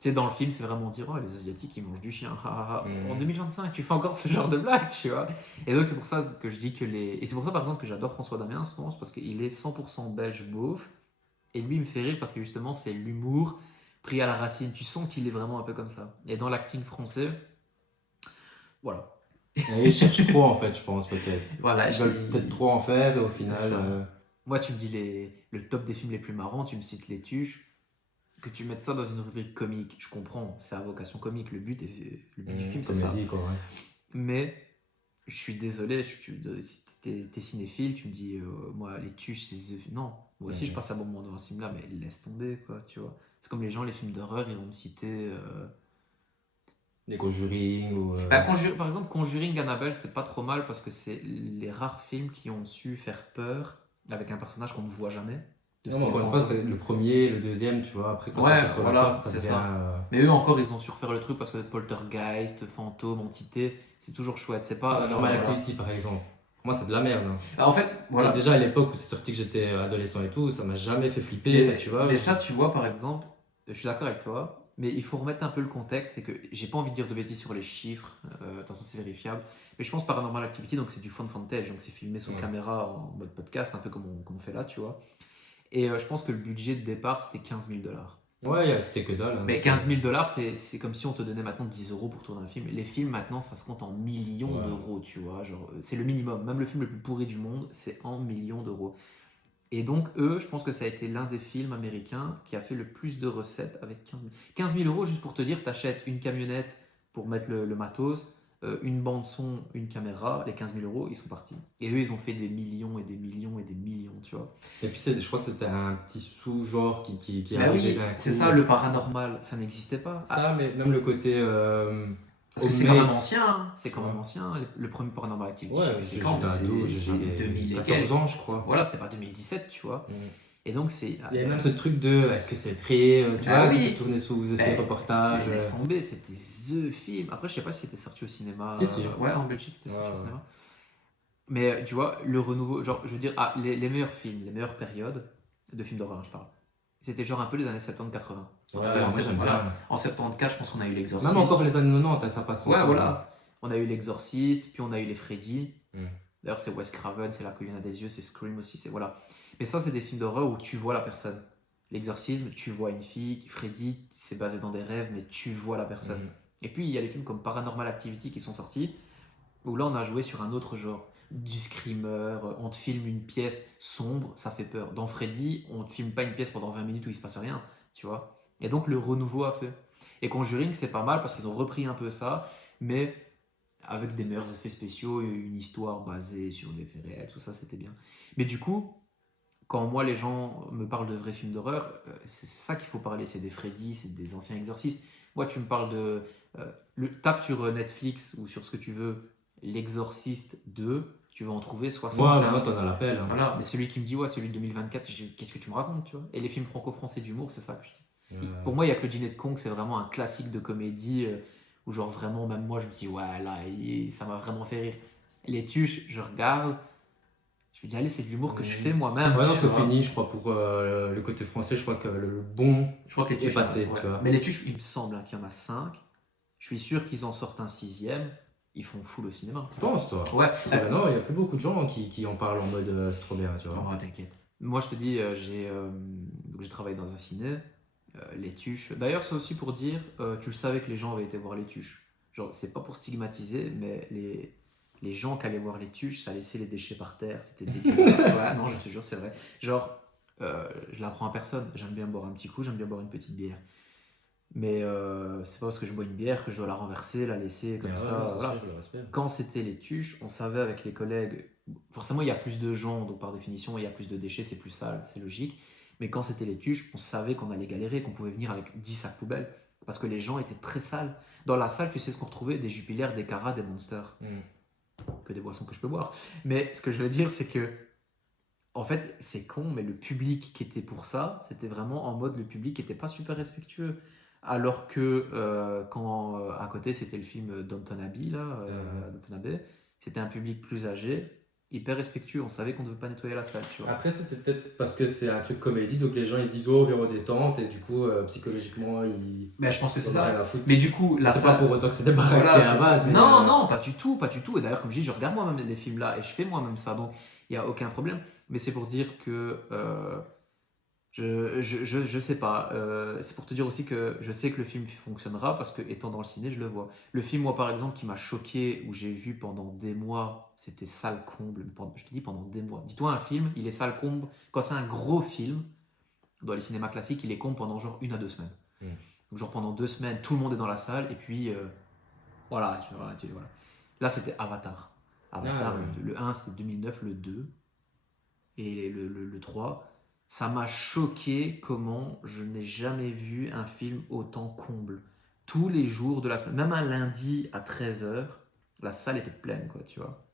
sais, dans le film, c'est vraiment dire, oh, les Asiatiques, ils mangent du chien. En 2025, tu fais encore ce genre de blague, tu vois. Et donc, c'est pour ça que je dis que les. Et c'est pour ça, par exemple, que j'adore François Damiens, je pense, parce qu'il est 100% belge beauf. Et lui, il me fait rire parce que justement, c'est l'humour pris à la racine. Tu sens qu'il est vraiment un peu comme ça. Et dans l'acting français, voilà. Ils cherchent trop en fait, je pense, peut-être. Voilà, Ils veulent peut-être trop en faire et au final. Moi, tu me dis le top des films les plus marrants, tu me cites Les Tuches. Que tu mettes ça dans une rubrique comique, je comprends, c'est à vocation comique. Le but du film, c'est ça. Comédie, quoi, ouais. Mais je suis désolé, si t'es cinéphile, tu me dis, moi, Les Tuches, c'est Non, moi aussi, je passe un bon moment dans ce film-là, mais laisse tomber, quoi, tu vois. C'est comme les gens, les films d'horreur, ils vont me citer. Les Conjuring ou. Par exemple, Conjuring, Annabelle, c'est pas trop mal parce que c'est les rares films qui ont su faire peur avec un personnage qu'on ne voit jamais. Non, encore une fois, c'est le premier, le deuxième, tu vois. Après, quand ça tire sur la porte, ça devient. Ça. Mais eux encore, ils ont su refaire le truc parce que poltergeist, fantôme, entité, c'est toujours chouette. C'est pas. Normal Activity, par exemple. Moi, c'est de la merde. Hein. En fait, voilà. Et déjà à l'époque où c'est sorti que j'étais adolescent et tout, ça m'a jamais fait flipper. Tu vois. Mais ça, tu vois, par exemple, je suis d'accord avec toi. Mais il faut remettre un peu le contexte, c'est que j'ai pas envie de dire de bêtises sur les chiffres, de toute façon c'est vérifiable, mais je pense Paranormal Activity, donc c'est du fun footage, donc c'est filmé sous caméra en mode podcast, un peu comme on fait là, tu vois. Et je pense que le budget de départ c'était 15 000 $. Ouais, c'était que dalle. Hein, mais 15 000 $, c'est comme si on te donnait maintenant 10 € pour tourner un film. Les films maintenant ça se compte en millions d'euros, tu vois, genre c'est le minimum, même le film le plus pourri du monde, c'est en millions d'euros. Et donc, eux, je pense que ça a été l'un des films américains qui a fait le plus de recettes avec 15 000. 15 000 €, juste pour te dire, t'achètes une camionnette pour mettre le matos, une bande-son, une caméra, les 15 000 €, ils sont partis. Et eux, ils ont fait des millions et des millions et des millions, tu vois. Et puis, je crois que c'était un petit sous-genre qui bah oui, c'est ça, le paranormal, ça n'existait pas. Ça, mais même le côté... Parce que c'est quand même ancien, hein. C'est quand même ancien. Le premier Paranormal Activity, c'est quand c'est 2000 et 14 ans, je crois. Voilà, c'est pas 2017, tu vois. Et donc, c'est. Il y a même ce truc de est-ce que c'est vrai, tu vois, c'était tourné sous effet reportage. Laisse tomber, c'était The Film. Après, je sais pas si c'était sorti au cinéma. Si. Ouais, en Belgique, c'était sorti au cinéma. Mais tu vois, le renouveau, genre, je veux dire, les meilleurs films, les meilleures périodes de films d'horreur, je parle. C'était genre un peu les années 70-80. En 74, je pense qu'on a eu l'Exorciste. Même encore les années 90, ça passe. Ouais, voilà. On a eu l'Exorciste, puis on a eu les Freddy. D'ailleurs, c'est Wes Craven, c'est Là qu'il y en a des yeux, c'est Scream aussi, c'est voilà. Mais ça, c'est des films d'horreur où tu vois la personne. L'exorcisme, tu vois une fille. Freddy, c'est basé dans des rêves, mais tu vois la personne. Et puis, il y a les films comme Paranormal Activity qui sont sortis, où là, on a joué sur un autre genre. Du screamer, on te filme une pièce sombre, ça fait peur. Dans Freddy, on te filme pas une pièce pendant 20 minutes où il se passe rien, tu vois. Et donc, le renouveau a fait. Et Conjuring, c'est pas mal parce qu'ils ont repris un peu ça, mais avec des meilleurs effets spéciaux, une histoire basée sur des faits réels, tout ça, c'était bien. Mais du coup, quand moi, les gens me parlent de vrais films d'horreur, c'est ça qu'il faut parler, c'est des Freddy, c'est des anciens exorcistes. Moi, tu me parles de... tape sur Netflix ou sur ce que tu veux, L'Exorciste 2, tu vas en trouver 60. Ouais, t'en as l'appel. Hein. Voilà, mais celui qui me dit, celui de 2024, qu'est-ce que tu me racontes, tu vois. Et les films franco-français d'humour, c'est ça que je dis. Pour moi, il y a que le Dîner de Con, c'est vraiment un classique de comédie où genre vraiment, même moi, je me dis, ouais, là, ça m'a vraiment fait rire. Les Tuches, je regarde, je me dis, allez, c'est de l'humour que je fais moi-même. Ouais, non, c'est fini, je crois, pour le côté français, je crois que le bon est passé, tu vois. Mais les Tuches, il me semble qu'il y en a 5. Je suis sûr qu'ils en sortent un 6e. Ils font full au cinéma. Tu penses, toi? Ouais. Non, il n'y a plus beaucoup de gens qui en parlent en mode c'est trop bien, tu vois. Oh, t'inquiète. Moi, je te dis, j'ai travaillé dans un ciné, Les Tuches. D'ailleurs, c'est aussi pour dire, tu le savais que les gens avaient été voir Les Tuches. Genre, c'est pas pour stigmatiser, mais les gens qui allaient voir Les Tuches, ça laissait les déchets par terre, c'était dégueulasse. Ouais, non, je te jure, c'est vrai. Genre, je l'apprends à personne. J'aime bien boire un petit coup, j'aime bien boire une petite bière. Mais c'est pas parce que je bois une bière que je dois la renverser, la laisser comme ça. Voilà. Quand c'était Les Tuches, on savait avec les collègues, forcément il y a plus de gens, donc par définition il y a plus de déchets, c'est plus sale, c'est logique. Mais quand c'était Les Tuches, on savait qu'on allait galérer, qu'on pouvait venir avec 10 sacs poubelles. Parce que les gens étaient très sales. Dans la salle, tu sais ce qu'on retrouvait? Des Jupiler, des Cara, des Monster. Que des boissons que je peux boire. Mais ce que je veux dire, c'est que en fait, c'est con, mais le public qui était pour ça, c'était vraiment en mode le public qui était pas super respectueux. Alors que quand à côté c'était le film Downton Abbey, Downton Abbey, c'était un public plus âgé hyper respectueux. On savait qu'on ne devait pas nettoyer la salle, tu vois. Après, c'était peut-être parce que c'est un truc comédie, donc les gens ils se disent oh, viens en détente, et du coup, psychologiquement, ils. Mais je pense que c'est ils en ont ça. rien à foutre. Mais du coup, la C'est salle. pas pour autant que c'était baraqué Voilà, à c'est la base. ça. mais, Non, non, pas du tout, pas du tout. Et d'ailleurs, comme je dis, je regarde moi-même les films là et je fais moi-même ça, donc il n'y a aucun problème. Mais c'est pour dire que je sais pas. C'est pour te dire aussi que je sais que le film fonctionnera parce que étant dans le ciné, je le vois. Le film, moi par exemple, qui m'a choqué, où j'ai vu pendant des mois, c'était salle comble. Je te dis pendant des mois. Dis-toi un film, il est salle comble. Quand c'est un gros film, dans les cinémas classiques, il est comble pendant genre 1 à 2 semaines. Donc genre pendant 2 semaines, tout le monde est dans la salle et puis voilà, voilà. Là, c'était Avatar. Avatar, le 1, c'était 2009, le 2 et le 3. Ça m'a choqué comment je n'ai jamais vu un film autant comble. Tous les jours de la semaine, même un lundi à 13h, la salle était pleine, quoi, tu vois.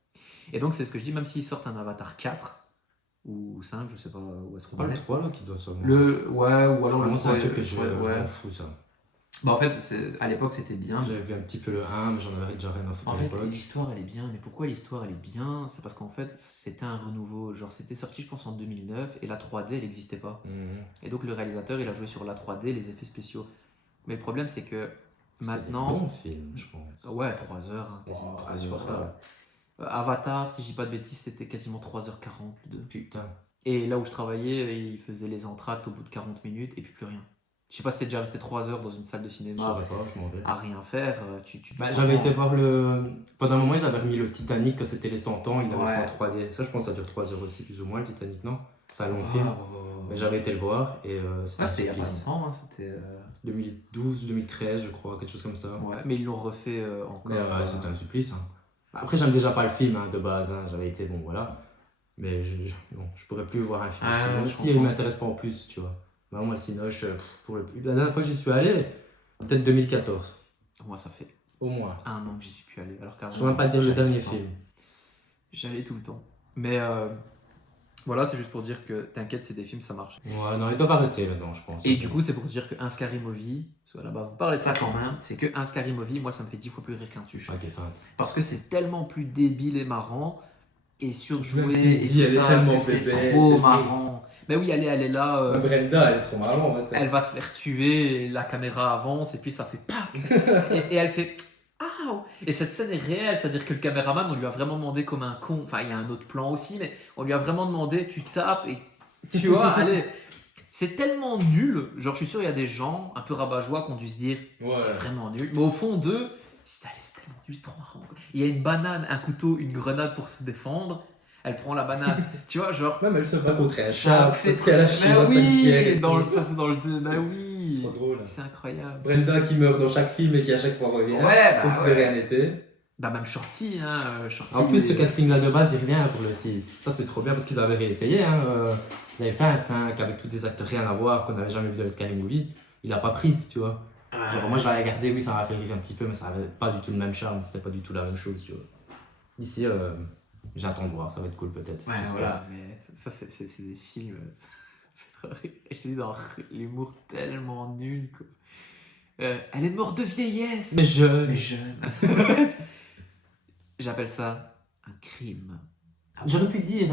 Et donc, c'est ce que je dis, même s'ils sortent un Avatar 4 ou 5, je sais pas où est-ce qu'on pas en le est. 3 là qui doit seulement. Ouais, ou alors le c'est un 3, truc que je ouais. m'en fous ça. Bah en fait, à l'époque, c'était bien. J'avais vu un petit peu le 1, mais j'en avais déjà rien à foutre En à fait, l'époque. l'histoire, elle est bien. Mais pourquoi l'histoire, elle est bien? C'est parce qu'en fait, c'était un renouveau. Genre, c'était sorti, je pense, en 2009, et la 3D, elle n'existait pas. Et donc, le réalisateur, il a joué sur la 3D, les effets spéciaux. Mais le problème, c'est que maintenant... C'est un bon film, je pense. Ouais, 3 heures, hein, quasiment 3 heures. Insupportable. Avatar, si je dis pas de bêtises, c'était quasiment 3h40. Putain. Et là où je travaillais, il faisait les entractes au bout de 40 minutes, et puis plus rien. Je sais pas si t'es déjà resté 3 heures dans une salle de Je cinéma savais pas, je m'en vais. à rien faire. J'avais été voir le. Pendant un moment, ils avaient remis le Titanic, quand c'était les 100 ans, ils l'avaient Ouais. fait en 3D. Ça, je pense que ça dure 3 heures aussi, plus ou moins, le Titanic, non? C'est un long Ah, film. ouais. Mais j'avais été le voir et C'était il y a pas supplice. longtemps, hein, c'était... 2012, 2013, je crois, quelque chose comme ça. Ouais, mais ils l'ont refait encore. Mais c'était un supplice. Hein. Après, j'aime déjà pas le film de base. Hein. J'avais été, bon, voilà. Mais non, je pourrais plus voir un film. Ah, si il m'intéresse pas en plus, tu vois. Bah, moi, Cinoche, la dernière fois que j'y suis allé, peut-être 2014. Moi, ça fait Au moins. 1 an que j'y suis plus allé. Alors Je ne pourrais même pas dire le dernier film. J'allais tout le temps. Mais voilà, c'est juste pour dire que t'inquiète, c'est des films, ça marche. Ouais, non, ils doivent arrêter maintenant, je pense. Et du coup, c'est pour dire qu'un Scary Movie, parce qu'à la base, on parlait de ça quand même, c'est qu'un Scary Movie, moi, ça me fait 10 fois plus rire qu'un Tuche. Ok, fin. Parce que c'est tellement plus débile et marrant, et surjoué, Même si et dit, tout elle est ça, tellement que c'est bébête, trop et marrant. Mais oui, elle est là. Brenda, elle est trop marrante. Elle va se faire tuer, et la caméra avance, et puis ça fait PAC et elle fait Aouh. Et cette scène est réelle, c'est-à-dire que le caméraman, on lui a vraiment demandé comme un con, enfin il y a un autre plan aussi, mais on lui a vraiment demandé, tu tapes, et tu vois, allez. C'est tellement nul, genre je suis sûr il y a des gens un peu rabat-joie qui ont dû se dire c'est vraiment nul, mais au fond d'eux, c'est tellement nul, c'est trop marrant. Il y a une banane, un couteau, une grenade pour se défendre. Elle prend la banane, tu vois, genre. Même elle se bat contre un Ça chat fait parce qu'elle a chié mais dans oui, ça c'est dans le 2, bah oui. C'est trop drôle. C'est incroyable. Brenda qui meurt dans chaque film et qui à chaque fois revient. Ouais, comme si de rien n'était. Bah même Shorty, hein. Shorty, En plus, ce casting-là de base, il revient pour le 6. Ça, c'est trop bien parce qu'ils avaient réessayé. Hein. Ils avaient fait un 5 avec tous des acteurs rien à voir qu'on n'avait jamais vu dans le Scary Movie. Il a pas pris, tu vois. Genre, moi, je l'avais regardé, oui, ça m'a fait rire un petit peu, mais ça avait pas du tout le même charme. C'était pas du tout la même chose, tu vois. Ici, j'attends de voir, ça va être cool peut-être. Ouais, voilà, mais ça, c'est des films. Ça fait trop rire. Je te dis, dans l'humour tellement nul, quoi. Elle est morte de vieillesse. Mais jeune. J'appelle ça un crime. J'aurais pu dire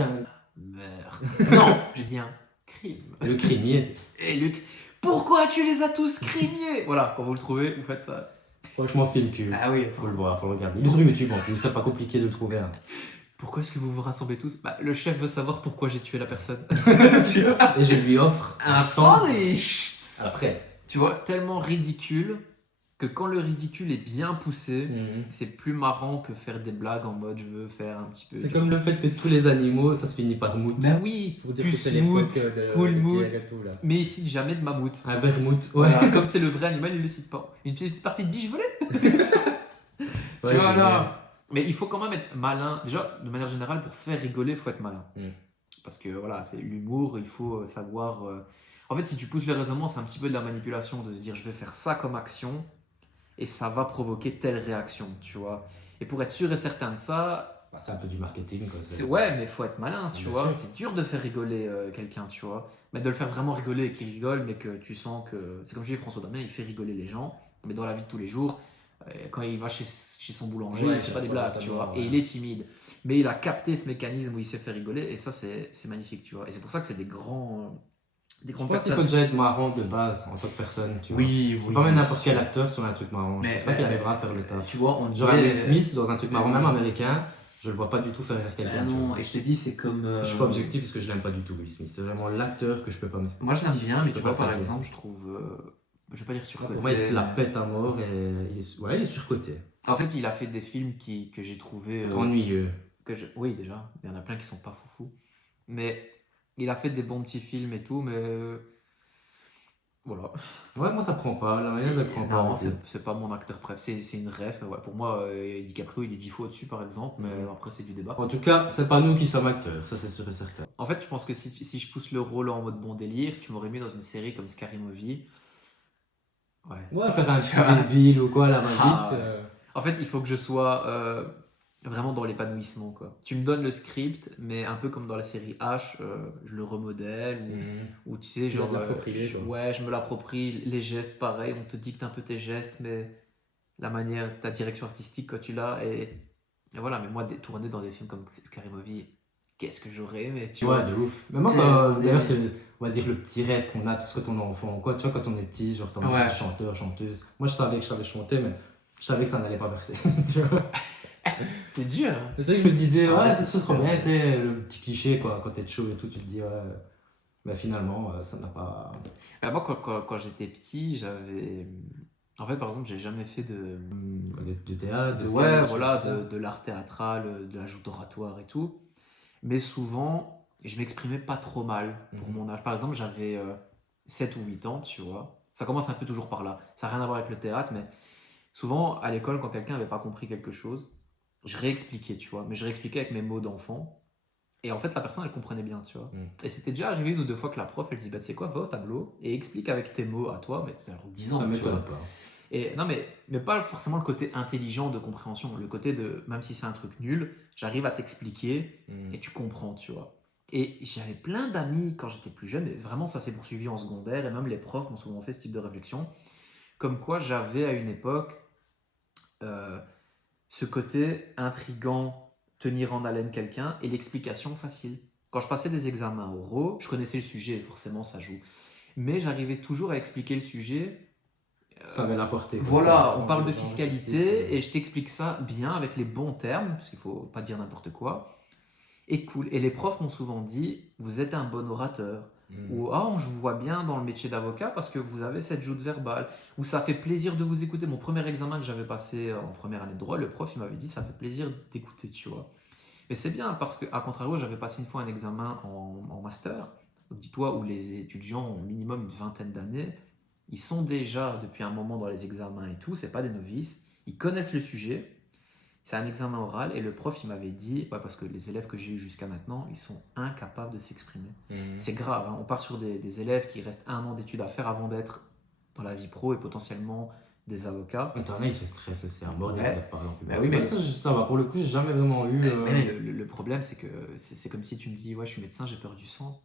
Meurtre. Non, j'ai dit un crime. le crimier. Et Luc, pourquoi tu les as tous crimiers? Voilà, quand vous le trouvez, vous faites ça. Franchement, film culte. Ah oui, Faut le voir, faut le regarder. Il est sur YouTube en plus, c'est pas compliqué de le trouver. Hein. Pourquoi est-ce que vous vous rassemblez tous? Bah, le chef veut savoir pourquoi j'ai tué la personne. Et je lui offre Un sandwich. à la fraise. Tu vois, tellement ridicule que quand le ridicule est bien poussé, c'est plus marrant que faire des blagues en mode je veux faire un petit peu. C'est comme le fait que tous les animaux, ça se finit par mout. Bah oui, Pour dire plus que c'est mout, l'époque de cool mout, Pierre et tout, là. mais il cite jamais de mammouth. Un vermouth. Voilà, comme c'est le vrai animal, il le cite pas. Une petite partie de biche volée. Ouais, Voilà. Mais il faut quand même être malin. Déjà, de manière générale, pour faire rigoler, il faut être malin. Parce que voilà, c'est l'humour, il faut savoir. En fait, si tu pousses le raisonnement, c'est un petit peu de la manipulation, de se dire je vais faire ça comme action et ça va provoquer telle réaction, tu vois. Et pour être sûr et certain de ça. Bah, c'est un peu du marketing, quoi. Ouais, mais il faut être malin, tu Bien vois. sûr. C'est dur de faire rigoler quelqu'un, tu vois. Mais de le faire vraiment rigoler et qu'il rigole, mais que tu sens que. C'est comme je dis, François Damien, il fait rigoler les gens, mais dans la vie de tous les jours. Quand il va chez son boulanger, Ouais, il fait pas des voilà, blagues, ça tu me vois, rend, et ouais. il est timide. Mais il a capté ce mécanisme où il s'est fait rigoler, et ça, c'est magnifique, tu vois. Et c'est pour ça que c'est des grands Je pense qu'il faut déjà être marrant de base en tant que personne, tu vois. Oui, Faut pas mettre n'importe quel acteur sur un truc marrant. Je pense pas qu'il arrivera à faire le taf. Tu vois, on Genre dirait... Will Smith dans un truc marrant, même américain, je le vois pas du tout faire quelqu'un. non, et je te dis, c'est comme... Je suis pas objectif parce que je l'aime pas du tout, Will Smith. C'est vraiment l'acteur que je peux pas me... Moi, je l'aime bien, mais tu vois, par exemple, je trouve... je vais pas dire surcoté. Pour moi, il se la pète à mort et il est surcoté. En fait, il a fait des films que j'ai trouvé... ennuyeux. Oui, déjà. Il y en a plein qui sont pas foufous. Mais il a fait des bons petits films et tout, mais... Voilà. Ouais, moi ça prend pas, la mayonnaise elle prend pas. Non, c'est pas mon acteur préféré, c'est une ref, mais ouais, pour moi, DiCaprio il est 10 fois au-dessus par exemple, mais après c'est du débat. En tout cas, c'est pas nous qui sommes acteurs, ça c'est sûr et certain. En fait, je pense que si je pousse le rôle en mode bon délire, tu m'aurais mis dans une série comme Scary Movie. Ouais, faire un petit débile ou quoi, la main vite. En fait, il faut que je sois vraiment dans l'épanouissement, quoi. Tu me donnes le script, mais un peu comme dans la série H, je le remodèle, ou tu sais, genre... je me l'approprie, les gestes, pareil, on te dicte un peu tes gestes, mais la manière, ta direction artistique, quand tu l'as, et voilà, mais moi, tourner dans des films comme Scary Movie, qu'est-ce que j'aurais aimé, tu vois. Ouais, de ouf. Mais moi, d'ailleurs, c'est, on va dire, le petit rêve qu'on a tous quand on est enfant, quoi, tu vois, quand on est petit, genre, t'es chanteur, chanteuse. Moi, je savais que je savais chanter, mais je savais que ça n'allait pas percer, tu vois. C'est dur. Hein. C'est ça que je me disais, c'est trop bien, tu sais, le petit cliché, quoi, quand t'es chaud et tout, tu te dis, mais finalement, ça n'a pas... Moi, quand j'étais petit, j'avais... En fait, par exemple, j'ai jamais fait de théâtre, de l'art théâtral, de la joute oratoire et tout. Mais souvent, je m'exprimais pas trop mal pour mon âge. Par exemple, j'avais 7 ou 8 ans, tu vois. Ça commence un peu toujours par là. Ça n'a rien à voir avec le théâtre, mais souvent, à l'école, quand quelqu'un n'avait pas compris quelque chose, je réexpliquais, tu vois. Mais je réexpliquais avec mes mots d'enfant. Et en fait, la personne, elle comprenait bien, tu vois. Et c'était déjà arrivé une ou deux fois que la prof, elle dit, bah, tu sais quoi, va au tableau et explique avec tes mots à toi, mais c'est alors 10 ans. Ça m'étonne pas. Et non, mais pas forcément le côté intelligent de compréhension. Le côté de, même si c'est un truc nul, j'arrive à t'expliquer et tu comprends, tu vois. Et j'avais plein d'amis quand j'étais plus jeune, et vraiment, ça s'est poursuivi en secondaire, et même les profs m'ont souvent fait ce type de réflexion. Comme quoi, j'avais à une époque ce côté intriguant, tenir en haleine quelqu'un, et l'explication facile. Quand je passais des examens oraux, je connaissais le sujet, forcément ça joue. Mais j'arrivais toujours à expliquer le sujet. Ça avait la portée. Voilà, on parle de fiscalité, et je t'explique ça bien avec les bons termes, parce qu'il ne faut pas dire n'importe quoi. Et cool. Et les profs m'ont souvent dit, vous êtes un bon orateur. Ou je vous vois bien dans le métier d'avocat parce que vous avez cette joute verbale, ou ça fait plaisir de vous écouter. Mon premier examen que j'avais passé en première année de droit, le prof il m'avait dit ça fait plaisir d'écouter, tu vois. Mais c'est bien parce qu'à contrario, j'avais passé une fois un examen en master, donc dis-toi où les étudiants ont au minimum une vingtaine d'années, ils sont déjà depuis un moment dans les examens et tout, c'est pas des novices, ils connaissent le sujet. C'est un examen oral et le prof il m'avait dit, parce que les élèves que j'ai eu jusqu'à maintenant, ils sont incapables de s'exprimer. C'est grave, hein. On part sur des élèves qui restent 1 an d'études à faire avant d'être dans la vie pro et potentiellement des avocats. Attends, ils se stressent, c'est un bordel, ils doivent parler en public. Oui, mais ça va, pour le coup, j'ai jamais vraiment eu... Mais le problème, c'est que c'est comme si tu me dis, je suis médecin, j'ai peur du sang.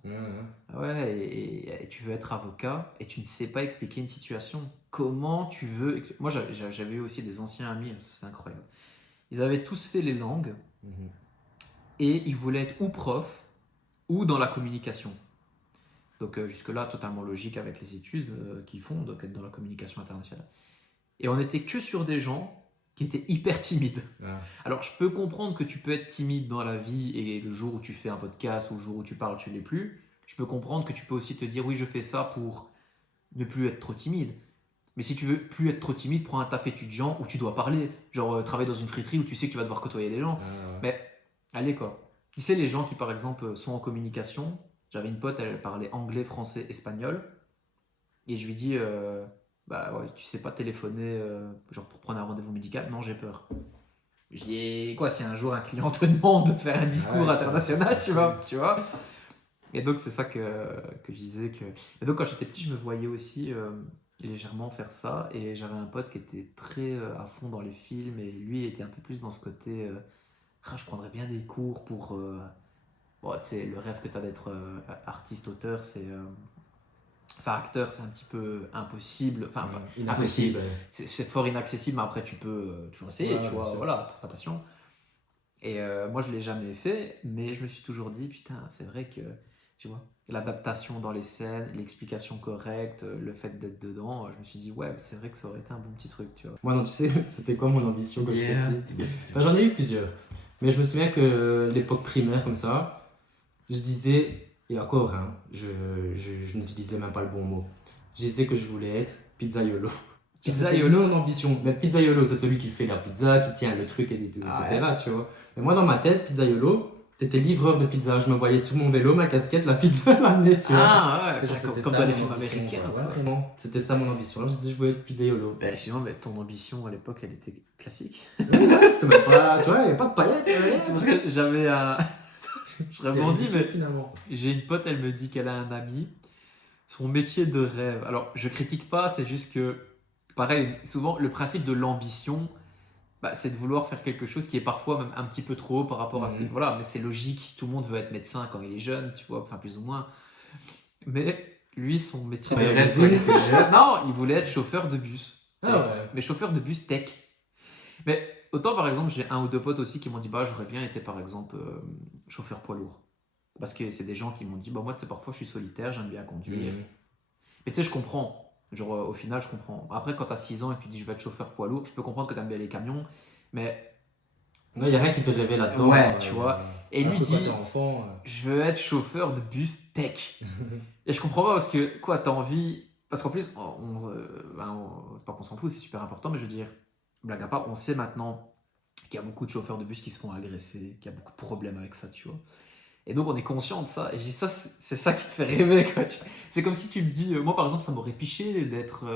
Et tu veux être avocat et tu ne sais pas expliquer une situation. Comment tu veux... Moi, j'avais eu aussi des anciens amis, c'est incroyable. Ils avaient tous fait les langues et ils voulaient être ou prof ou dans la communication. Donc jusque-là, totalement logique avec les études qu'ils font, donc être dans la communication internationale. Et on n'était que sur des gens qui étaient hyper timides. Alors je peux comprendre que tu peux être timide dans la vie et le jour où tu fais un podcast ou le jour où tu parles, tu ne l'es plus. Je peux comprendre que tu peux aussi te dire oui, je fais ça pour ne plus être trop timide. Mais si tu veux plus être trop timide, prends un taf étudiant où tu dois parler. Genre travailler dans une friterie où tu sais que tu vas devoir côtoyer des gens. Mais allez quoi. Tu sais, les gens qui par exemple sont en communication, j'avais une pote, elle parlait anglais, français, espagnol. Et je lui dis, tu sais pas téléphoner genre pour prendre un rendez-vous médical? Non, j'ai peur. Je dis, quoi, si un jour un client te demande de faire un discours international, tu vois. Et donc c'est ça que je disais. Et donc quand j'étais petit, je me voyais aussi... légèrement faire ça, et j'avais un pote qui était très à fond dans les films, et lui était un peu plus dans ce côté je prendrais bien des cours pour tu sais, le rêve que tu as d'être artiste, auteur, c'est acteur, c'est un petit peu impossible, inaccessible, c'est fort inaccessible, mais après tu peux toujours essayer, tu vois, voilà, pour ta passion. Et moi, je ne l'ai jamais fait, mais je me suis toujours dit, putain, c'est vrai que, tu vois, l'adaptation dans les scènes, l'explication correcte, le fait d'être dedans, je me suis dit, ouais, c'est vrai que ça aurait été un bon petit truc, tu vois. Moi, non, tu sais, c'était quoi mon ambition quand j'étais petit? Enfin, j'en ai eu plusieurs. Mais je me souviens que l'époque primaire, comme ça, je disais, et encore, hein, je n'utilisais même pas le bon mot. Je disais que je voulais être pizzaiolo. Pizzaiolo, mon ambition. Mais pizzaiolo, c'est celui qui fait la pizza, qui tient le truc, etc. Ouais. Tu vois. Mais moi, dans ma tête, pizzaiolo, t'étais livreur de pizza. Je me voyais sur mon vélo, ma casquette, la pizza l'amener, tu vois. Ah ouais, Genre, comme, c'était comme ça, dans les mon films ambition, américains. quoi. Quoi. Ouais, vraiment. C'était ça mon ambition. Alors, je disais, je voulais être pizzaiolo. Sinon, ton ambition à l'époque, elle était classique. Ouais, c'était même pas, tu vois, il n'y avait pas de paillettes. Rien, C'est parce que j'avais un. Je rebondis, mais finalement. j'ai une pote, elle me dit qu'elle a un ami. Son métier de rêve. Alors, je critique pas, c'est juste que, pareil, souvent, le principe de l'ambition, bah, c'est de vouloir faire quelque chose qui est parfois même un petit peu trop haut par rapport à ce. Voilà, mais c'est logique. Tout le monde veut être médecin quand il est jeune, tu vois, enfin, plus ou moins. Mais lui, son métier de rêve, quand il était jeune, non, il voulait être chauffeur de bus. Ah ouais. Mais chauffeur de bus tech. Mais autant, par exemple, j'ai un ou deux potes aussi qui m'ont dit, bah, j'aurais bien été, par exemple, chauffeur poids lourd. Parce que c'est des gens qui m'ont dit, bah, moi, tu sais, parfois, je suis solitaire, j'aime bien conduire. Mais tu sais, je comprends. Genre, au final, je comprends. Après, quand tu as 6 ans et que tu dis, je vais être chauffeur poids lourd, je peux comprendre que tu aimes bien les camions. Mais. Non, il n'y a rien qui fait rêver là-dedans. Ouais, tu vois. Et lui dit, enfant, je veux être chauffeur de bus tech. Et je comprends pas parce que, quoi, t'as envie. Parce qu'en plus, c'est pas qu'on s'en fout, c'est super important, mais je veux dire, blague à part, on sait maintenant qu'il y a beaucoup de chauffeurs de bus qui se font agresser, qu'il y a beaucoup de problèmes avec ça, tu vois. Et donc, on est conscient de ça. Et je dis, ça, c'est ça qui te fait rêver, quoi. C'est comme si tu me dis, moi, par exemple, ça m'aurait piché d'être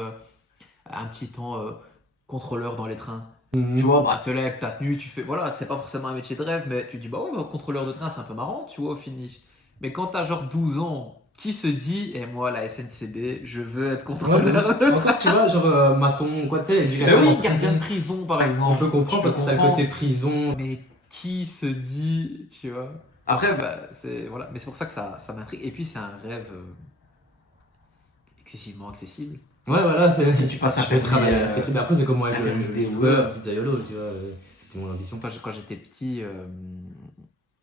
un petit temps contrôleur dans les trains. Tu vois, bah, te lèves, ta tenue, tu fais. Voilà, c'est pas forcément un métier de rêve, mais tu te dis, bah ouais, bah, contrôleur de train, c'est un peu marrant, tu vois, au finish. Mais quand t'as genre 12 ans, qui se dit, et moi, la SNCB, je veux être contrôleur de En train. fait, tu vois, genre maton, quoi, tu sais, éducateur. Mais oui, en gardien de prison. prison, par On exemple. peut comprendre parce que t'as le côté prison. Mais qui se dit, tu vois. Après, bah, c'est voilà. Mais c'est pour ça que ça m'intrigue. Et puis, c'est un rêve excessivement accessible. Ouais, voilà, c'est. Tu passes un je peu fais travailler à la de- friterie. Mais après, c'est comme moi un avec permis le de livreur, pizzaiolo, tu vois. C'était mon ambition. Quand j'étais petit,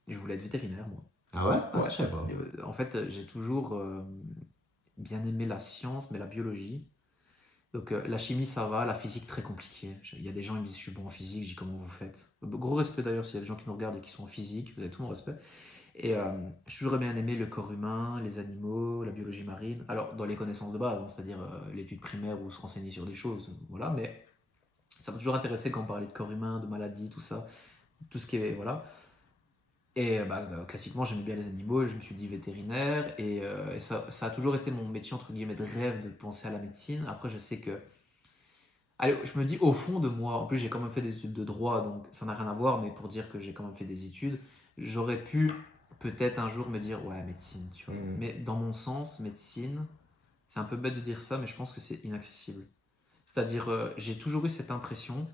je voulais être vétérinaire, moi. Ah ouais? Ah, ça, Ouais. je savais pas. En fait, j'ai toujours bien aimé la science, mais la biologie. Donc la chimie, ça va, la physique, très compliqué. Il y a des gens qui me disent, je suis bon en physique, je dis, comment vous faites? Gros respect d'ailleurs, s'il y a des gens qui nous regardent et qui sont en physique, vous avez tout mon respect. Et j'ai toujours bien aimé le corps humain, les animaux, la biologie marine. Alors, dans les connaissances de base, hein, c'est-à-dire l'étude primaire ou se renseigner sur des choses, voilà, mais ça m'a toujours intéressé quand on parlait de corps humain, de maladies, tout ça, tout ce qui est, voilà. Et classiquement, j'aimais bien les animaux, je me suis dit vétérinaire, et ça a toujours été mon métier, entre guillemets, de rêve de penser à la médecine. Après, je sais que. Allez, je me dis au fond de moi, en plus j'ai quand même fait des études de droit, donc ça n'a rien à voir, mais pour dire que j'ai quand même fait des études, j'aurais pu peut-être un jour me dire, ouais, médecine, tu vois. Mais dans mon sens, médecine, c'est un peu bête de dire ça, mais je pense que c'est inaccessible. C'est-à-dire, j'ai toujours eu cette impression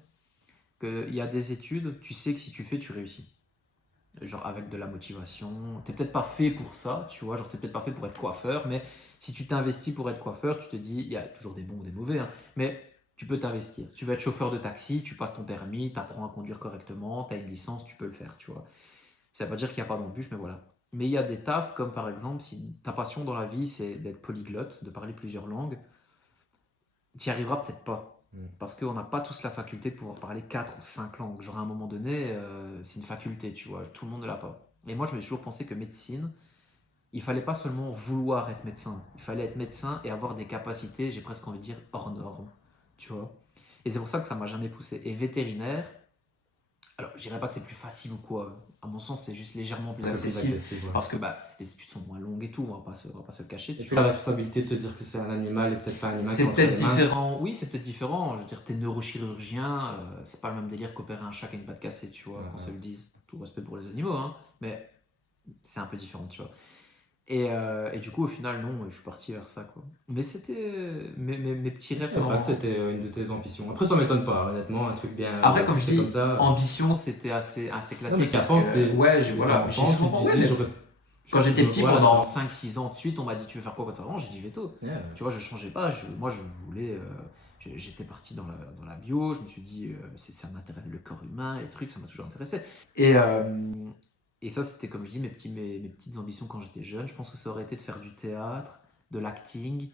qu'il y a des études, tu sais que si tu fais, tu réussis. Genre avec de la motivation. T'es peut-être pas fait pour ça, tu vois, genre t'es peut-être pas fait pour être coiffeur, mais si tu t'investis pour être coiffeur, tu te dis, il y a toujours des bons ou des mauvais, hein, mais tu peux t'investir. Si tu veux être chauffeur de taxi, tu passes ton permis, tu apprends à conduire correctement, tu as une licence, tu peux le faire, tu vois. Ça veut pas dire qu'il n'y a pas d'embûche, mais voilà. Mais il y a des tafs, comme par exemple, si ta passion dans la vie, c'est d'être polyglotte, de parler plusieurs langues, tu n'y arriveras peut-être pas. Parce qu'on n'a pas tous la faculté de pouvoir parler 4 ou 5 langues. Genre à un moment donné, c'est une faculté, tu vois. Tout le monde ne l'a pas. Et moi, je me suis toujours pensé que médecine, il fallait pas seulement vouloir être médecin. Il fallait être médecin et avoir des capacités, j'ai presque envie de dire, hors normes. Tu vois. Et c'est pour ça que ça m'a jamais poussé. Et vétérinaire, alors je dirais pas que c'est plus facile ou quoi. À mon sens, c'est juste légèrement plus accessible. Parce que les études sont moins longues et tout, on va pas se cacher. Et puis la responsabilité de se dire que c'est un animal et peut-être pas un animal. C'est peut-être différent, oui, c'est peut-être différent. Je veux dire, t'es neurochirurgien, c'est pas le même délire qu'opérer un chat qui a une patte cassée, tu vois, qu'on se le dise. Tout respect pour les animaux, hein, mais c'est un peu différent, tu vois. Et du coup, au final, non, je suis parti vers ça, quoi. Mais c'était mes petits rêves. C'était une de tes ambitions. Après, ça m'étonne pas, honnêtement, un truc bien. Après, comme je dis, comme ça. ambition, c'était assez classique. Ouais, voilà, quand j'étais petit, voilà. pendant 5-6 ans de suite, on m'a dit, tu veux faire quoi quand ça va? J'ai dit veto. Tu vois, je changeais pas. Moi, je voulais j'étais parti dans la bio, je me suis dit, ça m'intéresse, le corps humain, les trucs, ça m'a toujours intéressé. Et ça, c'était, comme je dis, mes petites ambitions quand j'étais jeune. Je pense que ça aurait été de faire du théâtre, de l'acting,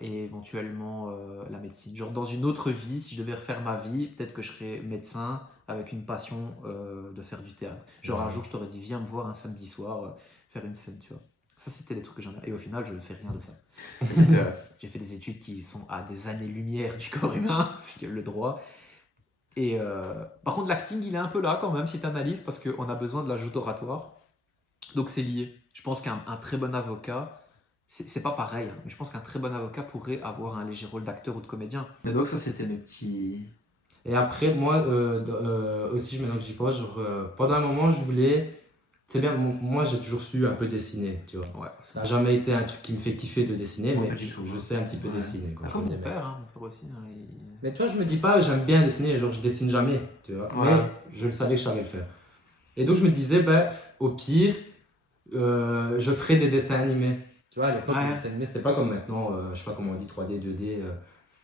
et éventuellement la médecine. Genre, dans une autre vie, si je devais refaire ma vie, peut-être que je serais médecin avec une passion de faire du théâtre. Genre, un jour, je t'aurais dit, viens me voir un samedi soir, faire une scène, tu vois. Ça, c'était des trucs que j'aimais. Et au final, je ne fais rien de ça. J'ai fait des études qui sont à des années-lumière du corps humain, parce qu'il y a le droit. Et par contre, l'acting, il est un peu là quand même, si tu analyses, parce qu'on a besoin de l'ajout oratoire. Donc, c'est lié. Je pense qu'un très bon avocat, c'est pas pareil, hein, mais je pense qu'un très bon avocat pourrait avoir un léger rôle d'acteur ou de comédien. Et donc, ça, c'était mes petits... Et après, moi, aussi, maintenant que j'y pense, pendant un moment, je voulais... C'est bien, moi j'ai toujours su un peu dessiner, tu vois. Ouais, ça n'a jamais été un truc qui me fait kiffer de dessiner, ouais, mais je sais un petit peu dessiner. Mon père aussi. Mais tu vois, je me dis pas, j'aime bien dessiner, genre je dessine jamais, tu vois. Ouais. Mais je savais que je savais le faire. Et donc je me disais, ben, au pire, je ferais des dessins animés. Tu vois, à l'époque, les dessins animés, c'était pas comme maintenant, je sais pas comment on dit, 3D, 2D.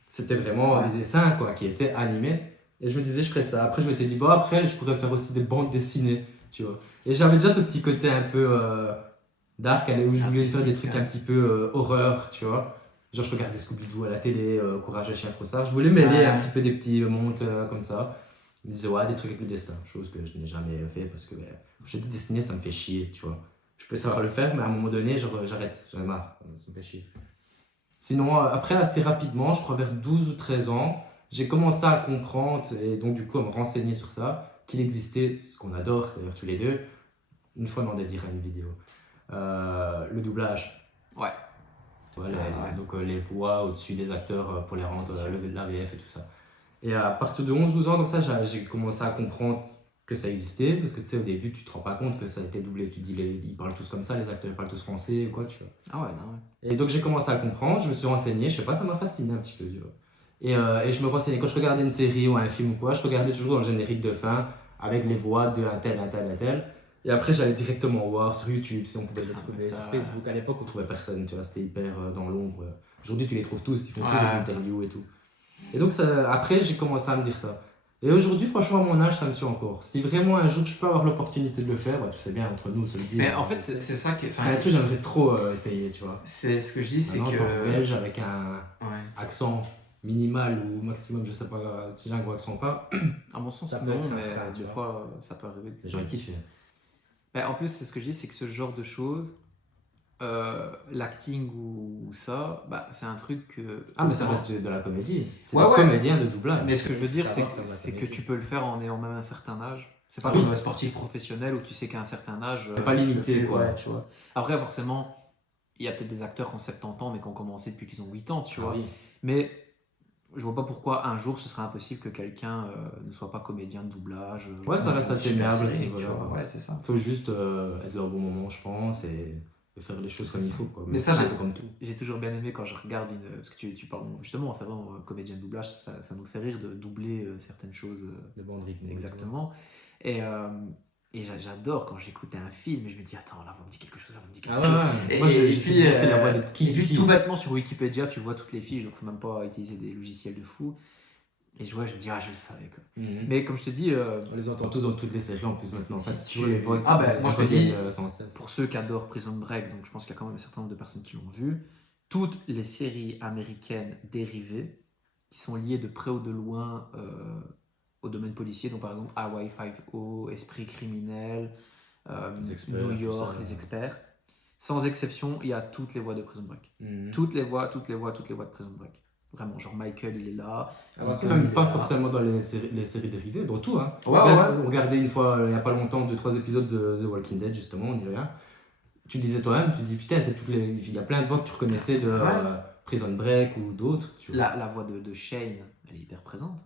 C'était vraiment des dessins, quoi, qui étaient animés. Et je me disais, je ferais ça. Après, je m'étais dit, bon, après, je pourrais faire aussi des bandes dessinées, tu vois. Et j'avais déjà ce petit côté un peu dark, où je voulais faire des trucs un petit peu horreur, tu vois. Genre, je regardais Scooby-Doo à la télé, Courage le chien frossard. Je voulais mêler un petit peu des petits mondes comme ça. Je me disais, ouais, des trucs avec le dessin. Chose que je n'ai jamais fait parce que je dis dessiner, ça me fait chier, tu vois. Je peux savoir le faire, mais à un moment donné, j'arrête. J'en ai marre. Ça me fait chier. Sinon, après, assez rapidement, je crois vers 12 ou 13 ans, j'ai commencé à comprendre et donc du coup à me renseigner sur ça, qu'il existait, ce qu'on adore d'ailleurs tous les deux, une fois on en dédiera une vidéo, le doublage. Ouais. Voilà, donc les voix au-dessus des acteurs pour les rendre la VF et tout ça. Et à partir de 11-12 ans, donc ça, j'ai commencé à comprendre que ça existait, parce que tu sais, au début, tu te rends pas compte que ça a été doublé. Tu te dis, ils parlent tous comme ça, les acteurs ils parlent tous français, ou quoi, tu vois. Ah ouais, non, ouais. Et donc j'ai commencé à comprendre, je me suis renseigné, je sais pas, ça m'a fasciné un petit peu, tu vois. Et je me renseignais, quand je regardais une série ou un film ou quoi, je regardais toujours le générique de fin, avec les voix de un tel, un tel, un tel. Et après, j'allais directement voir sur YouTube, si on pouvait les trouver, sur Facebook. À l'époque, on trouvait personne, tu vois, c'était hyper dans l'ombre. Aujourd'hui, tu les trouves tous, ils font tous des interviews et tout. Et donc, après, j'ai commencé à me dire ça. Et aujourd'hui, franchement, à mon âge, ça me suit encore. Si vraiment un jour je peux avoir l'opportunité de le faire, tu sais bien, entre nous, on se le dit. Mais en fait, c'est ça qui est. C'est un truc que j'aimerais trop essayer, tu vois. C'est ce que je dis, c'est que. En belge, avec un accent minimal ou maximum, je sais pas si j'ai un gros accent ou pas. À mon sens, non, mais des fois, ça peut arriver. J'aurais kiffé. Mais en plus, c'est ce que je dis, c'est que ce genre de choses, l'acting ou ça, c'est un truc que... Ah, mais ça reste de la comédie. C'est un comédien de doublage. Mais ce que je veux dire, c'est que tu peux le faire en ayant même un certain âge. C'est pas comme un sportif professionnel où tu sais qu'à un certain âge... C'est pas limité, quoi. Tu vois. Après, forcément, il y a peut-être des acteurs qui ont 70 ans, mais qui ont commencé depuis qu'ils ont 8 ans, tu vois. Oui. Mais je vois pas pourquoi un jour ce serait impossible que quelqu'un ne soit pas comédien de doublage. Ouais, ça reste assez aimable. Ouais, c'est ça. Faut juste être dans le bon moment, je pense, et faire les choses comme il faut, quoi. Mais ça, j'ai toujours bien aimé quand je regarde parce que tu parles justement, c'est vraiment comédien de doublage, ça nous fait rire de doubler certaines choses. De bande rythme. Exactement. Et j'adore quand j'écoute un film et je me dis, attends, là, on me dit quelque chose, là, on me dit quelque chose. Ouais. Moi, c'est la voix de qui. Tout bêtement sur Wikipédia, tu vois toutes les fiches, donc il ne faut même pas utiliser des logiciels de fou. Et je me dis, je le savais, quoi. Mais comme je te dis. On les entend tous dans toutes les séries en plus maintenant. Si tu les voix moi je te dis, pour ceux qui adorent Prison Break, donc je pense qu'il y a quand même un certain nombre de personnes qui l'ont vu, toutes les séries américaines dérivées qui sont liées de près ou de loin au domaine policier, donc par exemple Hawaii 5-0, Esprit criminel, New York, les experts. Sans exception, il y a toutes les voix de Prison Break. Toutes les voix de Prison Break. Vraiment, genre Michael, il est là. Même pas forcément dans les séries dérivées, dans tout. Hein. On regardait une fois, il n'y a pas longtemps, 2-3 épisodes de The Walking Dead, justement, on dirait rien. Tu disais toi-même, tu dis putain, il y a plein de voix que tu reconnaissais de Prison Break ou d'autres. La voix de Shane, elle est hyper présente.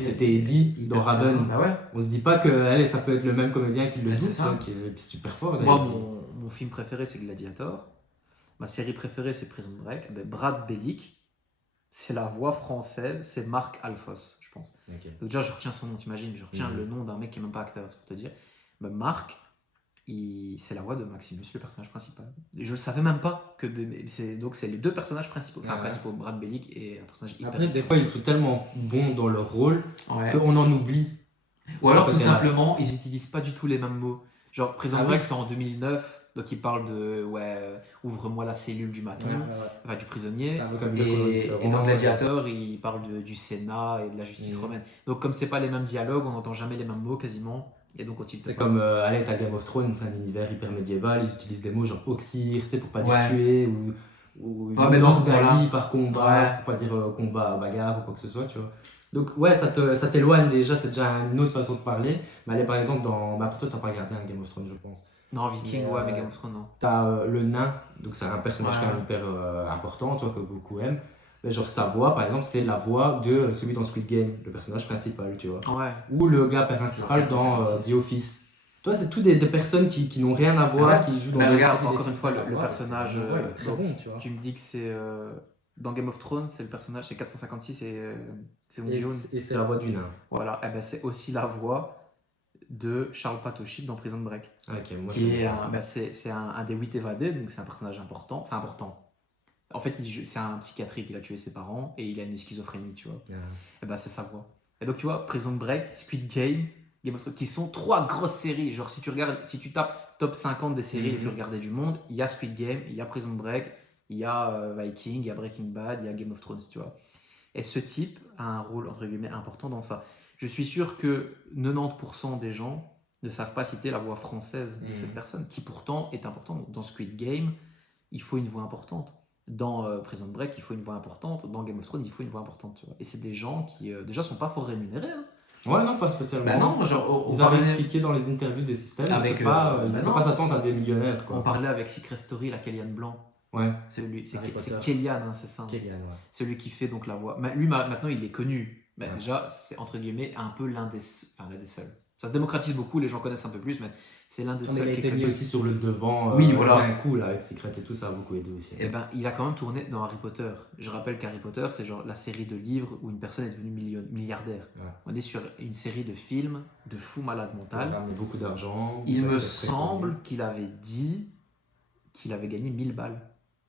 C'était Eddie dans Raven. On se dit pas que ça peut être le même comédien qui le joue, qui est super fort. Moi, mon film préféré, c'est Gladiator. Ma série préférée, c'est Prison Break. Brad Bellick, c'est la voix française, c'est Marc Alphos, je pense. Okay. Donc déjà, je retiens son nom, t'imagines, je retiens le nom d'un mec qui est même pas acteur, c'est pour te dire. Marc, c'est la voix de Maximus, le personnage principal. Et je ne savais même pas que c'est les deux personnages principaux, principaux, Brad Bellick et un personnage hyper. Après, des fois, ils sont tellement bons dans leur rôle qu'on en oublie. Ou alors, tout simplement, ils n'utilisent pas du tout les mêmes mots. Genre, Prison Break, c'est en 2009. Donc il parle de ouvre-moi la cellule du maton, enfin du prisonnier. Et dans Gladiator, il parle du Sénat et de la justice romaine. Donc comme c'est pas les mêmes dialogues, on n'entend jamais les mêmes mots quasiment. Et donc c'est comme allez, t'as Game of Thrones, c'est un univers hyper médiéval, ils utilisent des mots genre oxyre, tu sais, pour pas dire tuer, ou ordalie par combat, pour pas dire combat, bagarre ou quoi que ce soit, tu vois. Donc ouais, ça t'éloigne déjà, c'est déjà une autre façon de parler. Mais allez, par exemple, pour toi, t'as pas regardé un Game of Thrones, je pense. Non, Viking, mais Game of Thrones, non. T'as le nain, donc c'est un personnage quand même hyper important, toi, que beaucoup aiment. Mais genre sa voix, par exemple, c'est la voix de celui dans Squid Game, le personnage principal, tu vois. Ou le gars principal dans The Office. Toi, c'est tous des personnes qui n'ont rien à voir, qui jouent dans des regarde, encore une fois, le personnage. Très bon, tu vois. Tu me dis que c'est. Dans Game of Thrones, c'est le personnage, c'est 456 et c'est Et c'est la voix du nain. Voilà, et ben c'est aussi la voix de Charles Patouchi dans Prison Break. Ok, moi c'est un des 8 évadés, donc c'est un personnage important. Enfin, important. En fait, c'est un psychiatrique, il a tué ses parents et il a une schizophrénie, tu vois. Et ben c'est sa voix. Et donc, tu vois, Prison Break, Squid Game, Game of Thrones, qui sont 3 grosses séries. Genre, si tu tapes top 50 des séries les plus regardées du monde, il y a Squid Game, il y a Prison Break, il y a Viking, il y a Breaking Bad, il y a Game of Thrones, tu vois. Et ce type a un rôle, entre guillemets, important dans ça. Je suis sûr que 90% des gens ne savent pas citer la voix française de cette personne, qui pourtant est importante. Dans Squid Game, il faut une voix importante. Dans Prison Break, il faut une voix importante. Dans Game of Thrones, il faut une voix importante. Tu vois. Et c'est des gens qui, déjà, sont pas fort rémunérés. Hein. Ouais, non, pas spécialement. Bah non, genre, ils avaient expliqué dans les interviews des systèmes, il ne faut pas s'attendre à des millionnaires. Quoi. On parlait avec Secret Story, la Kellyanne Blanc. Ouais. C'est Kellyanne, hein, c'est ça. Kellyanne, ouais. Celui qui fait donc la voix. Lui, maintenant, il est connu. Déjà, c'est entre guillemets un peu l'un des seuls. Ça se démocratise beaucoup, les gens connaissent un peu plus, mais c'est l'un des seuls. Il a été mis aussi sur le devant. Un coup là, avec Secret et tout, ça a beaucoup aidé aussi. Et il a quand même tourné dans Harry Potter. Je rappelle qu'Harry Potter, c'est genre la série de livres où une personne est devenue milliardaire. Ouais. On est sur une série de films de fou malade mental. Il a beaucoup d'argent. Il me semble qu'il avait dit qu'il avait gagné 1000 balles.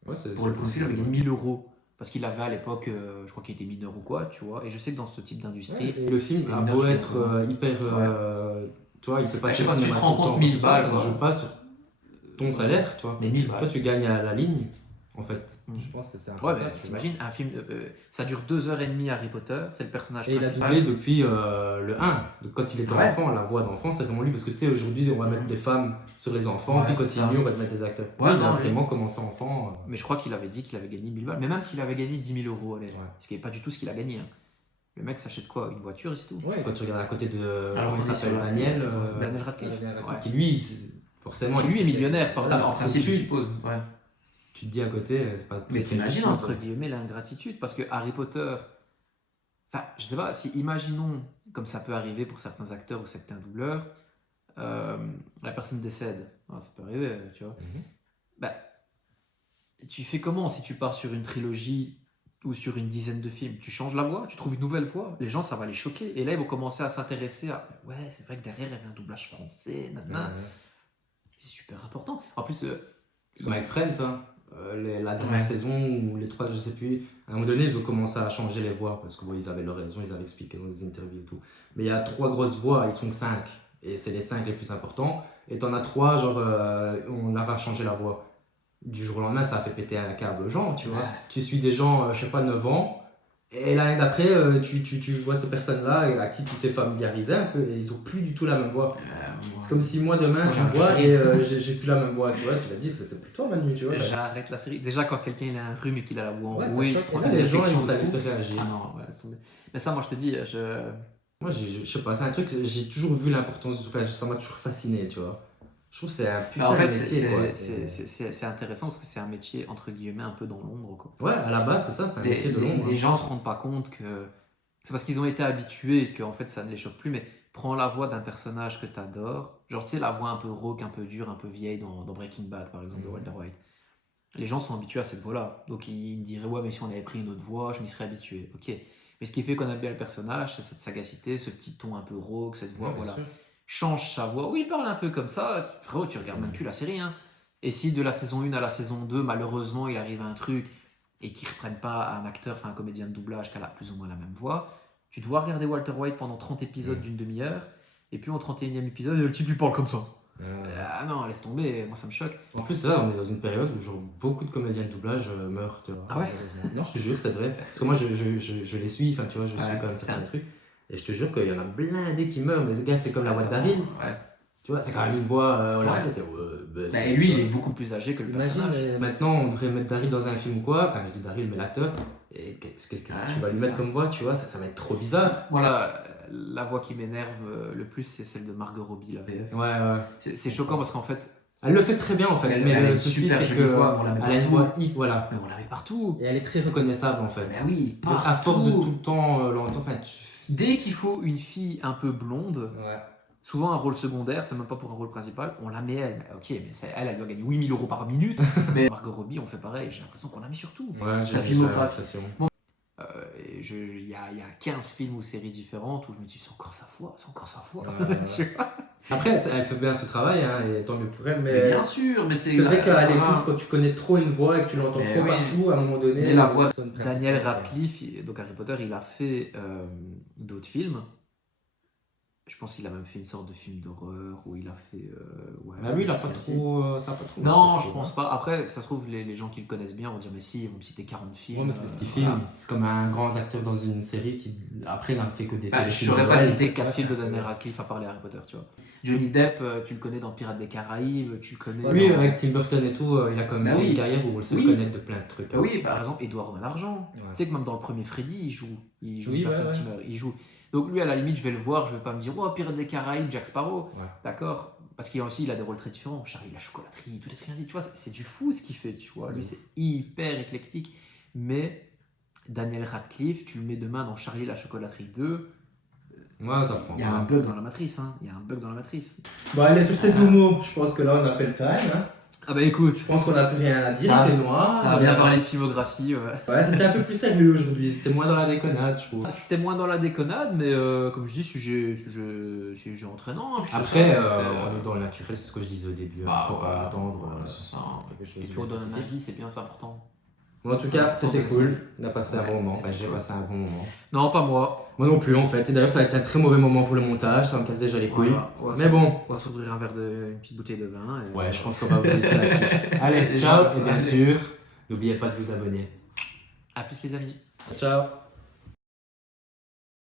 Ouais, pour le film, il avait gagné 1000 euros. Parce qu'il avait à l'époque, je crois qu'il était mineur ou quoi, tu vois. Et je sais que dans ce type d'industrie. Et le film a beau être hyper. Tu vois, il peut passer si tu te rends compte, 1000 balles. Ça ne joue pas sur ton salaire, tu vois. Mais 1000 balles. Toi, tu gagnes à la ligne, en fait. Je pense que c'est un peu ça. T'imagines, un film, ça dure 2h30 Harry Potter, c'est le personnage principal. Et il a doublé depuis le 1. Donc, quand il était enfant, la voix d'enfant, c'est vraiment lui. Parce que tu sais, aujourd'hui, on va mettre des femmes sur les enfants, puis quand c'est mieux, on va te mettre des acteurs. Il a vraiment commencé enfant. Mais je crois qu'il avait dit qu'il avait gagné 1000 balles. Mais même s'il avait gagné 10 000 euros, ce qui n'est pas du tout ce qu'il a gagné. Hein. Le mec s'achète quoi? Une voiture et c'est tout? Ouais, quand tu regardes à côté de. Alors, comment il s'appelle? Daniel Radcliffe. Qui lui, forcément. Qui lui est millionnaire, par en principe, je suppose. Ouais. Tu te dis à côté, c'est pas. Mais t'imagines, entre guillemets, l'ingratitude. Parce que Harry Potter. Enfin, je sais pas, si imaginons, comme ça peut arriver pour certains acteurs ou certains doubleurs, la personne décède. Alors, ça peut arriver, tu vois. Tu fais comment si tu pars sur une trilogie ou sur une dizaine de films? Tu changes la voix, tu trouves une nouvelle voix. Les gens, ça va les choquer. Et là, ils vont commencer à s'intéresser à ouais, c'est vrai que derrière, il y avait un doublage français. C'est super important. En plus, c'est comme avec Friends, hein. La dernière saison ou les 3, je sais plus, à un moment donné, ils ont commencé à changer les voix parce que ils avaient leur raison, ils avaient expliqué dans des interviews et tout. Mais il y a 3 grosses voix, ils sont 5. Et c'est les 5 les plus importants. Et t'en as 3, genre, on a changé la voix. Du jour au lendemain, ça a fait péter un câble aux gens, tu vois. Tu suis des gens, je sais pas, 9 ans, et l'année d'après, tu vois ces personnes-là à qui tu t'es familiarisé un peu, et ils ont plus du tout la même voix. C'est comme si moi demain, tu vois, et j'ai plus la même voix, tu vois. Tu vas te dire, c'est plus toi, Manu, tu vois. J'arrête la série. Déjà, quand quelqu'un il a un rhume et qu'il a la voix enrouée, il se prend des gens, ça les fait réagir. Ah non, mais ça, moi, je te dis, moi, je sais pas, c'est un truc, j'ai toujours vu l'importance du doublage, ça m'a toujours fasciné, tu vois. Je trouve que c'est un putain de métier. C'est intéressant parce que c'est un métier entre guillemets un peu dans l'ombre, quoi. Ouais, à la base, c'est ça, c'est un métier de l'ombre. Les gens se rendent pas compte que c'est parce qu'ils ont été habitués et qu'en fait ça ne les choque plus. Mais prends la voix d'un personnage que tu adores, genre tu sais, la voix un peu rauque, un peu dure, un peu vieille dans Breaking Bad par exemple, de Walter White. Les gens sont habitués à cette voix-là. Donc ils me diraient, ouais, mais si on avait pris une autre voix, je m'y serais habitué. Ok. Mais ce qui fait qu'on aime bien le personnage, c'est cette sagacité, ce petit ton un peu rauque, cette voix, voilà. change sa voix. Oui, il parle un peu comme ça. Frérot, tu regardes même plus la série. Hein. Et si de la saison 1 à la saison 2, malheureusement, il arrive un truc et qu'ils ne reprennent pas un acteur, enfin un comédien de doublage qui a plus ou moins la même voix, tu dois regarder Walter White pendant 30 épisodes d'une demi-heure. Et puis au 31e épisode, le type lui parle comme ça. Ah non, laisse tomber, moi ça me choque. En plus, là, on est dans une période où genre, beaucoup de comédiens de doublage meurent. Tu vois, ah ouais. Non, je te jure, c'est vrai. Parce que moi, je les suis, enfin, tu vois, je suis quand même certains trucs. Et je te jure qu'il y en a blindés qui meurent, mais ce gars, c'est comme la voix de Daryl. Ouais. Tu vois, c'est quand même une voix. Et lui, il est beaucoup plus âgé que le personnage. Maintenant, on devrait mettre Daryl dans un film ou quoi. Enfin, je dis Daryl, mais l'acteur. Et qu'est-ce que tu vas lui mettre comme voix, tu vois, ça va être trop bizarre. Voilà, la voix qui m'énerve le plus, c'est celle de Margot Robbie, la VF. Ouais. C'est choquant parce qu'en fait. Elle le fait très bien en fait, mais le souci c'est que elle a une voix voilà. Mais on la met partout. Et elle est très reconnaissable en fait. Mais oui, partout. À force de tout le temps l'entendre. Dès qu'il faut une fille un peu blonde, souvent un rôle secondaire, c'est même pas pour un rôle principal, on la met elle. Ok, mais elle doit gagner 8000 € par minute. Mais Margot Robbie, on fait pareil, j'ai l'impression qu'on la met sur tout. Sa filmographie. Il y a 15 films ou séries différentes où je me dis c'est encore sa foi. Tu vois. Après, elle fait bien ce travail, hein, et tant mieux pour elle. Mais bien sûr, mais c'est vrai qu'à l'écoute, quand tu connais trop une voix et que tu l'entends trop partout, à un moment donné. Et la voix de Daniel Radcliffe, donc Harry Potter, il a fait d'autres films. Je pense qu'il a même fait une sorte de film d'horreur où il a fait. Lui, il a pas trop. Ça a pas trop. Non, je pense pas. Après, ça se trouve, les gens qui le connaissent bien vont dire mais si, ils vont me citer 40 films. Ouais, mais c'est des petits films. C'est comme un grand acteur dans une série qui, après, n'a fait que des. Je saurais pas citer 4 films de Daniel Radcliffe à part les Harry Potter, tu vois. Johnny Depp, tu le connais dans Pirates des Caraïbes, tu le connais. Oui, avec Tim Burton et tout, il a quand même fait une carrière où on le sait connaître de plein de trucs. Oui, par exemple, Edouard Malargent. Tu sais que même dans le premier Freddy, il joue une personne qui meurt. Il joue. Donc lui, à la limite, je vais le voir, je vais pas me dire « Oh, Pirates des Caraïbes, Jack Sparrow ». D'accord. Parce qu'il a des rôles très différents. Charlie la chocolaterie, tout est très tu vois, c'est du fou ce qu'il fait, tu vois. Lui, c'est hyper éclectique. Mais Daniel Radcliffe, tu le mets demain dans Charlie la chocolaterie 2. Ça prend. Il y a un bug dans la matrice, Bon, allez, sur ces deux mots, je pense que là, on a fait le time. Hein. Ah bah écoute, je pense qu'on n'a plus rien à dire, c'est noir. Ça a bien parlé de filmographie. Ouais, c'était un peu plus sérieux aujourd'hui, c'était moins dans la déconnade, je trouve. C'était moins dans la déconnade, mais comme je dis, sujet entraînant. Hein, après, on est dans le naturel, c'est ce que je disais au début. Faut pas attendre. C'est ça. Et puis on donne un avis, c'est bien, c'est important. Bon, en tout cas, c'était cool. On a passé un bon moment. J'ai passé un bon moment. Non, pas moi. Moi non plus, en fait. Et d'ailleurs, ça va être un très mauvais moment pour le montage. Ça me casse déjà les couilles. Mais bon. On va s'ouvrir une petite bouteille de vin. Ouais, je pense qu'on va vous laisser là-dessus. Allez, ciao. Et bien sûr, n'oubliez pas de vous abonner. À plus, les amis. Ciao.